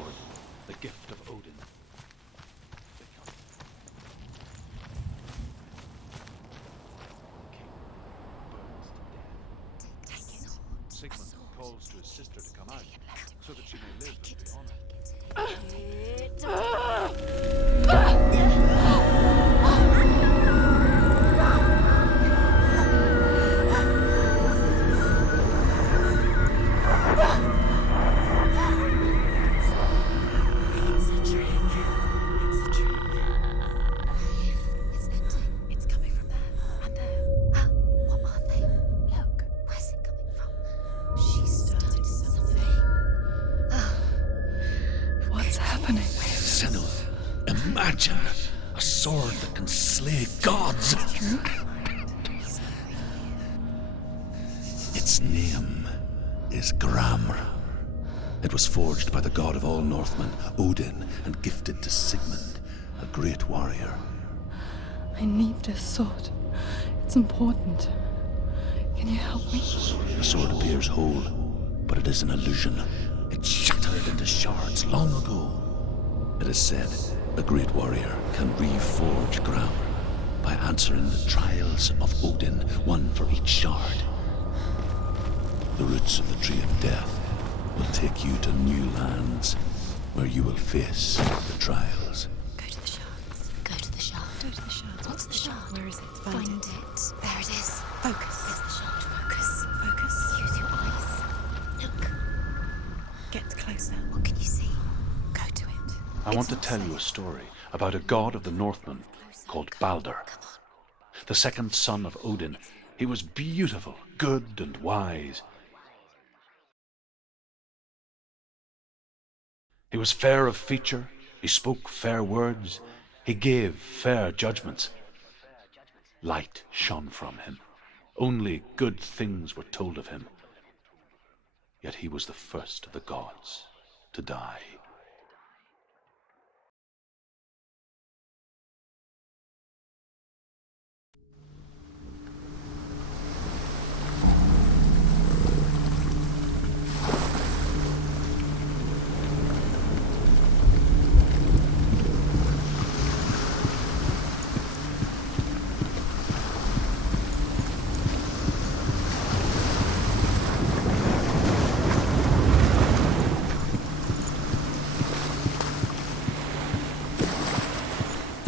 the gift of Odin. Sigmund calls to his sister to come out so that she may live and be honored. Imagine a sword that can slay gods. Its name is Gramr. It was forged by the god of all Northmen, Odin, and gifted to Sigmund, a great warrior. I need this sword. It's important. Can you help me? The sword appears whole, but it is an illusion. It shattered into shards long ago. It is said a great warrior can reforge Gramr by answering the trials of Odin, one for each shard. The roots of the Tree of Death will take you to new lands where you will face the trials. Go to the shards. Go to the shard. Go to the shards. What's the shard? Where is it? Find it. There it is. Focus. There's the shard. Focus. Focus. Use your eyes. Look. Get closer. What can you see? Go to it. I want to tell you a story about a god of the Northmen called Balder. The second son of Odin. He was beautiful, good, and wise. He was fair of feature, he spoke fair words, he gave fair judgments. Light shone from him. Only good things were told of him. Yet he was the first of the gods to die.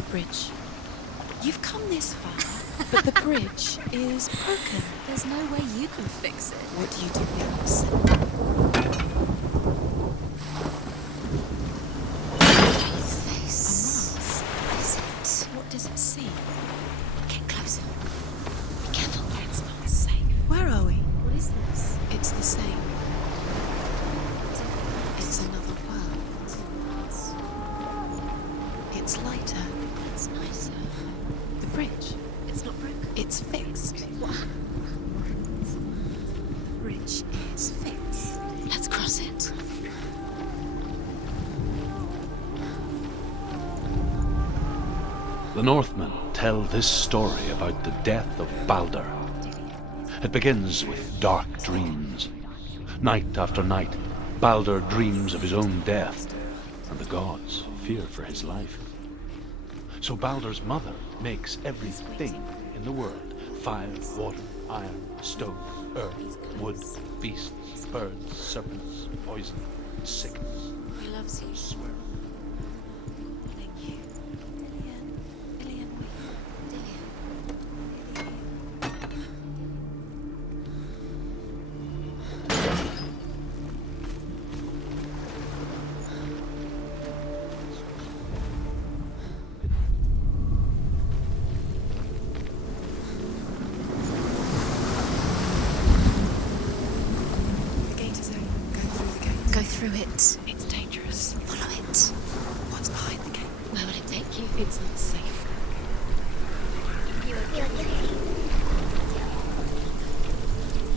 Bridge. You've come this far, but the bridge is broken. There's no way you can fix it. What do you do with us? His face. What is it? What does it see? Get closer. Be careful. It's not safe. Where are we? What is this? It's the same. It's another world. It's lighter. It's nicer. The bridge. It's not broken. It's fixed. What? The bridge is fixed. Let's cross it. The Northmen tell this story about the death of Balder. It begins with dark dreams. Night after night, Balder dreams of his own death, and the gods fear for his life. So Balder's mother makes everything in the world: fire, water, iron, stone, earth, wood, beasts, birds, serpents, poison, sickness. He loves you. Swear. Thank you. Dillian, wait. The gate is open. Go through the gate. Go through it. It's dangerous. Follow it. What's behind the gate? Where will it take you? It's not safe.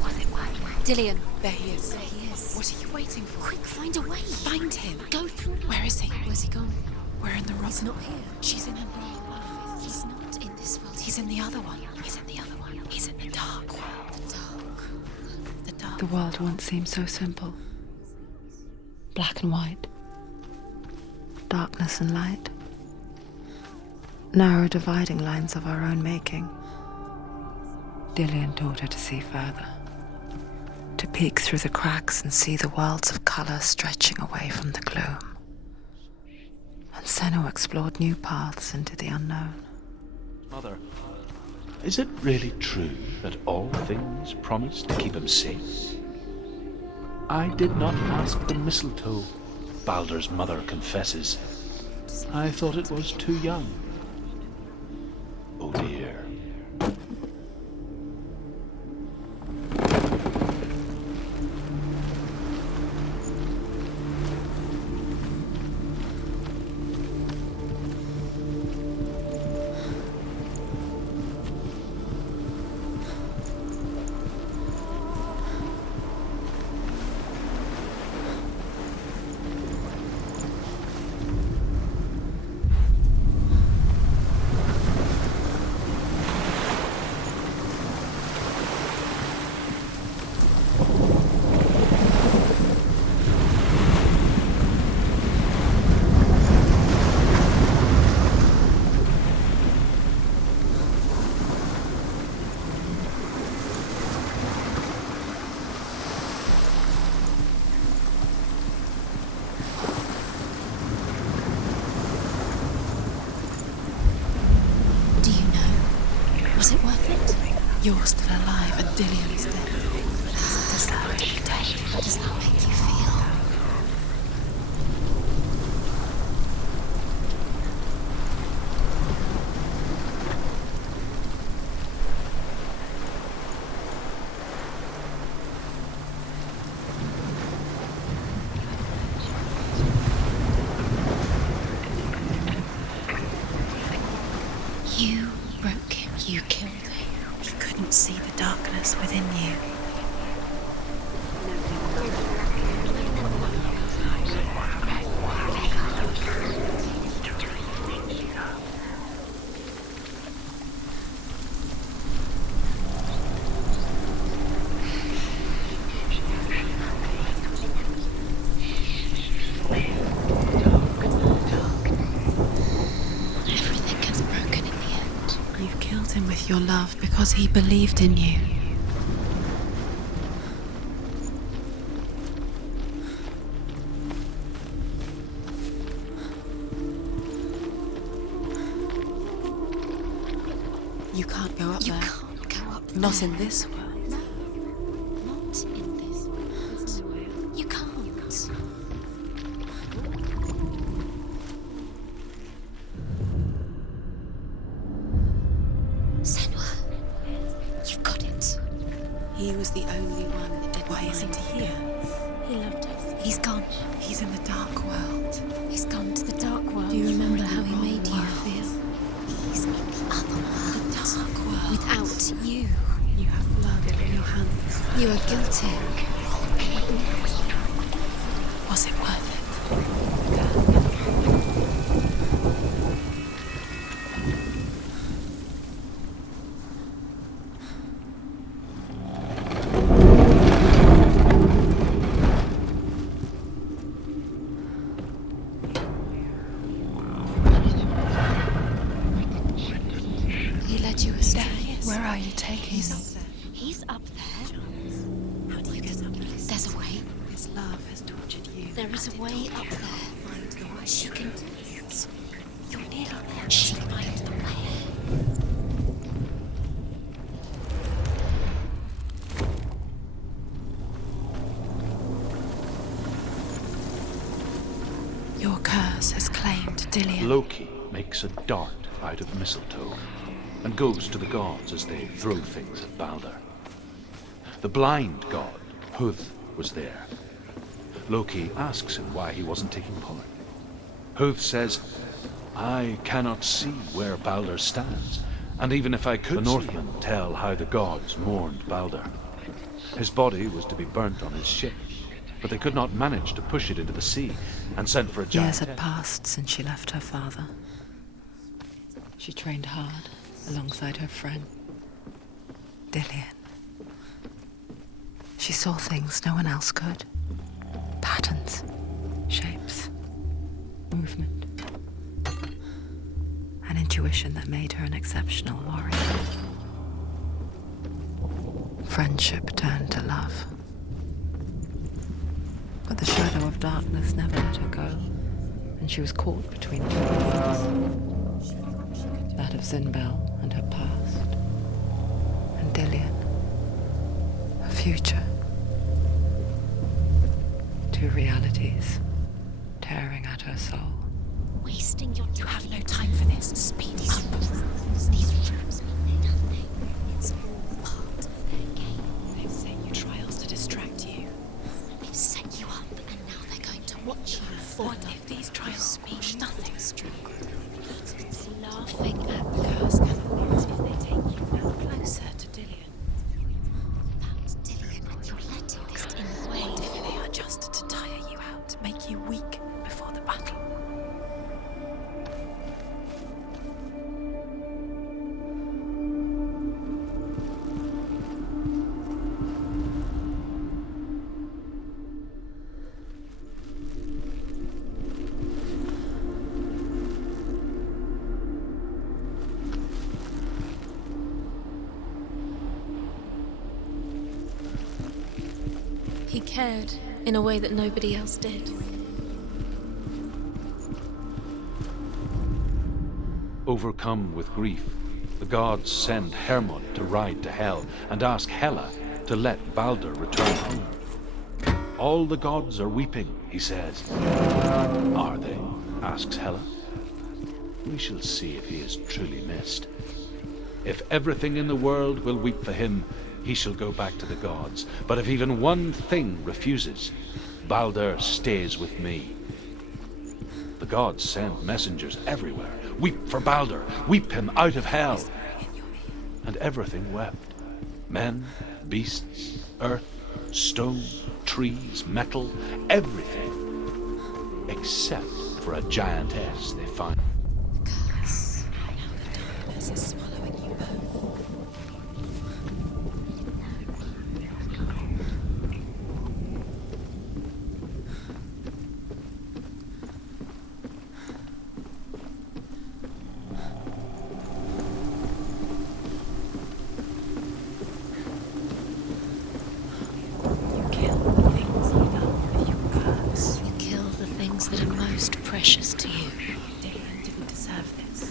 Was it working? Dillian. There he is. There he is. What are you waiting for? Quick, find a way. Find him. Go through. Where is he? Where's he gone? We're in the rock. He's not here. She's in her room. He's not in this world. He's in the other one. He's in the other one. He's in the dark world. The dark. The world once seemed so simple. Black and white. Darkness and light. Narrow dividing lines of our own making. Dillian taught her to see further. To peek through the cracks and see the worlds of colour stretching away from the gloom. And Senna explored new paths into the unknown. Mother, is it really true that all things promise to keep him safe? I did not ask the mistletoe, Baldur's mother confesses. I thought it was too young. Oh dear. Was it worth it? You're still alive and Dillian's dead. But how does that make you feel? How does that make you feel? You broke him. You killed him. You couldn't see the darkness within you. Everything gets broken in the end. You killed him with your love because he believed in you. You can't go up You there. can't go up Not there. in this world. No, not in this world. You can't. Senua, you've got it. He was the only one that did. Why isn't he here? He loved us. He's gone. He's in the dark world. He's gone to the dark world. Do you remember remember how he the made you world? feel? He's in the other world. The dark world. Without you. You have blood in your hands. You are guilty. Was it worth it? He led you astray. Where are you taking He's me? up there. He's up there. How do you get up there? There's a way. His love has tortured you. There is a way up there. Find the way. She can do it. You're nearly there. She can find the way. Your curse has claimed Dillian. Loki makes a dart out of mistletoe and goes to the gods as they throw things at Baldur. The blind god, Huth, was there. Loki asks him why he wasn't taking part. Huth says, I cannot see where Baldur stands, and even if I could, the Northmen tell how the gods mourned Baldur. His body was to be burnt on his ship, but they could not manage to push it into the sea and sent for a giant. Years had passed since she left her father. She She trained hard alongside her friend, Dillian. She saw things no one else could. Patterns. Shapes. Movement. An intuition that made her an exceptional warrior. Friendship turned to love. But the shadow of darkness never let her go, and she was caught between two worlds. That of Zinbel and her past, And Dillian. Her future. two realities tearing at her soul. Wasting your time. You have no time for this. Speed up. These rooms mean nothing. It's all part of their game. They've set you trials to distract you. They've set you up, and now they're going to watch you fall. What if these trials mean nothing? It's laughing at the Curse cannot lose if they take you now closer to Dillian. about Dillian, and you're letting this in the way. What if they are just to tire you out, make you weak before the battle? He cared in a way that nobody else did. Overcome with grief, the gods send Hermod to ride to Hell and ask Hela to let Baldur return home. All the gods are weeping, he says. Are they? Asks Hela. We shall see if he is truly missed. If everything in the world will weep for him, he shall go back to the gods. But if even one thing refuses, Baldur stays with me. The gods send messengers everywhere. Weep for Baldur, weep him out of Hell. And everything wept. Men, beasts, earth, stone, trees, metal, everything. Except for a giantess they find. The curse. Now the darkness is swallowing you both. You kill the things that are most precious to you. Dillian didn't deserve this.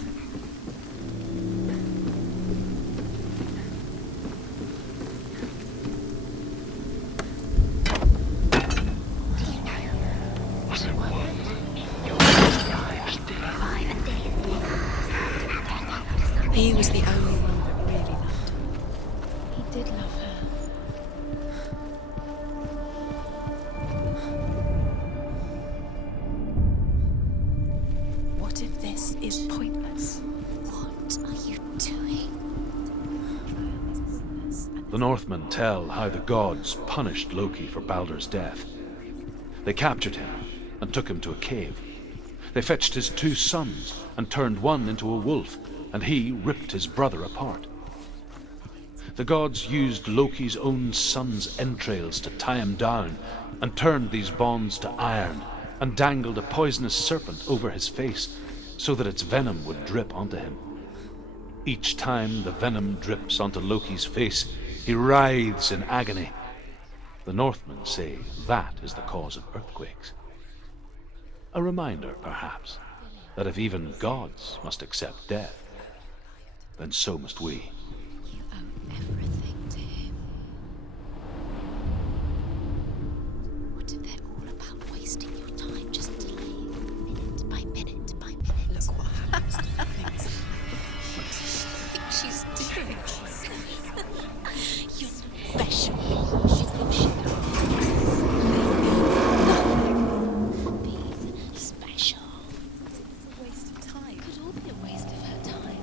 He was the only one that really loved her. He did love her. What if this is pointless? What are you doing? The Northmen tell how the gods punished Loki for Baldur's death. They captured him and took him to a cave. They fetched his two sons and turned one into a wolf, and he ripped his brother apart. The gods used Loki's own son's entrails to tie him down and turned these bonds to iron and dangled a poisonous serpent over his face so that its venom would drip onto him. Each time the venom drips onto Loki's face, he writhes in agony. The Northmen say that is the cause of earthquakes. A reminder, perhaps, that if even gods must accept death, then so must we. You owe everything to him. What if they're all about wasting your time just delaying minute by minute by minute? Look what happens to the things. What does she think she's doing? You're special. She thinks she nothing. Being special. It's a waste of time. Could all be a waste of her time.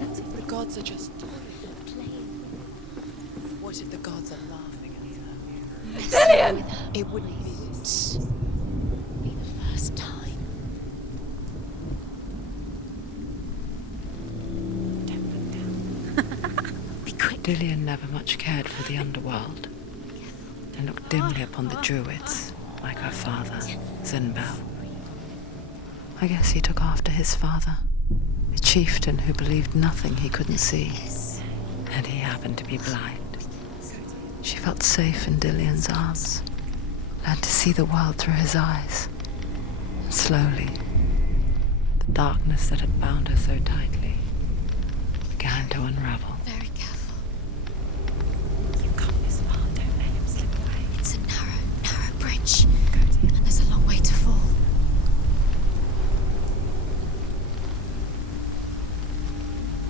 What if the gods are just Playing What if the gods are laughing at her? messing with her. It wouldn't be this. Be the first time. Dillion never much cared for the underworld and looked dimly upon the druids, like her father, Zinbel. I guess he took after his father, a chieftain who believed nothing he couldn't see, and he happened to be blind. She felt safe in Dillion's arms, learned to see the world through his eyes, and slowly, the darkness that had bound her so tightly began to unravel. Very careful. You've come this far, don't let him slip away. It's a narrow bridge, and there's a long way to fall.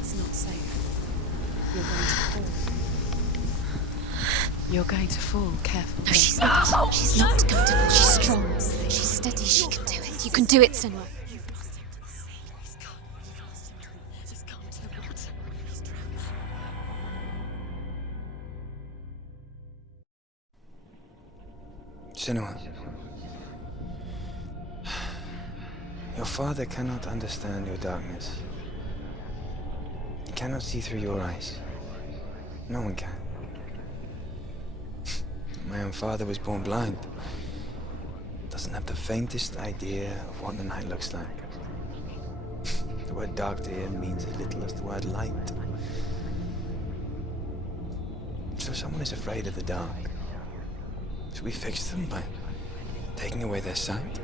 It's not safe. You're going to fall. Careful. No, she's not. She's not comfortable. She's strong. She's steady. She can do it. You can do it, Senua. Senua, your father cannot understand your darkness. He cannot see through your eyes. No one can. My own father was born blind. Doesn't have the faintest idea of what the night looks like. The word dark to him means as little as the word light. So someone is afraid of the dark. Should we fix them by taking away their sight?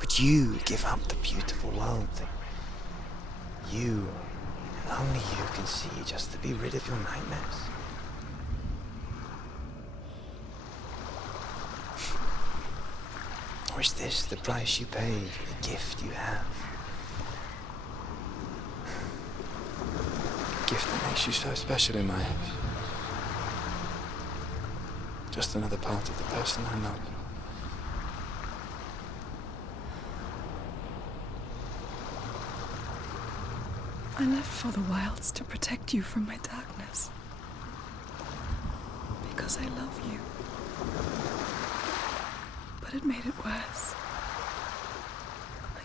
Would you give up the beautiful world that you, and only you, can see just to be rid of your nightmares? Or is this the price you pay for the gift you have? A gift that makes you so special in my eyes. Just another part of the person I love. I left for the wilds to protect you from my darkness. Because I love you. But it made it worse.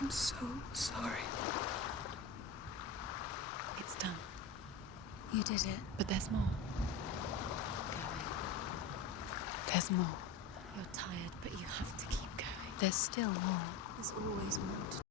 I'm so sorry. It's done. You did it. But there's more. There's more. You're tired, but you have to keep going. There's still more. There's always more to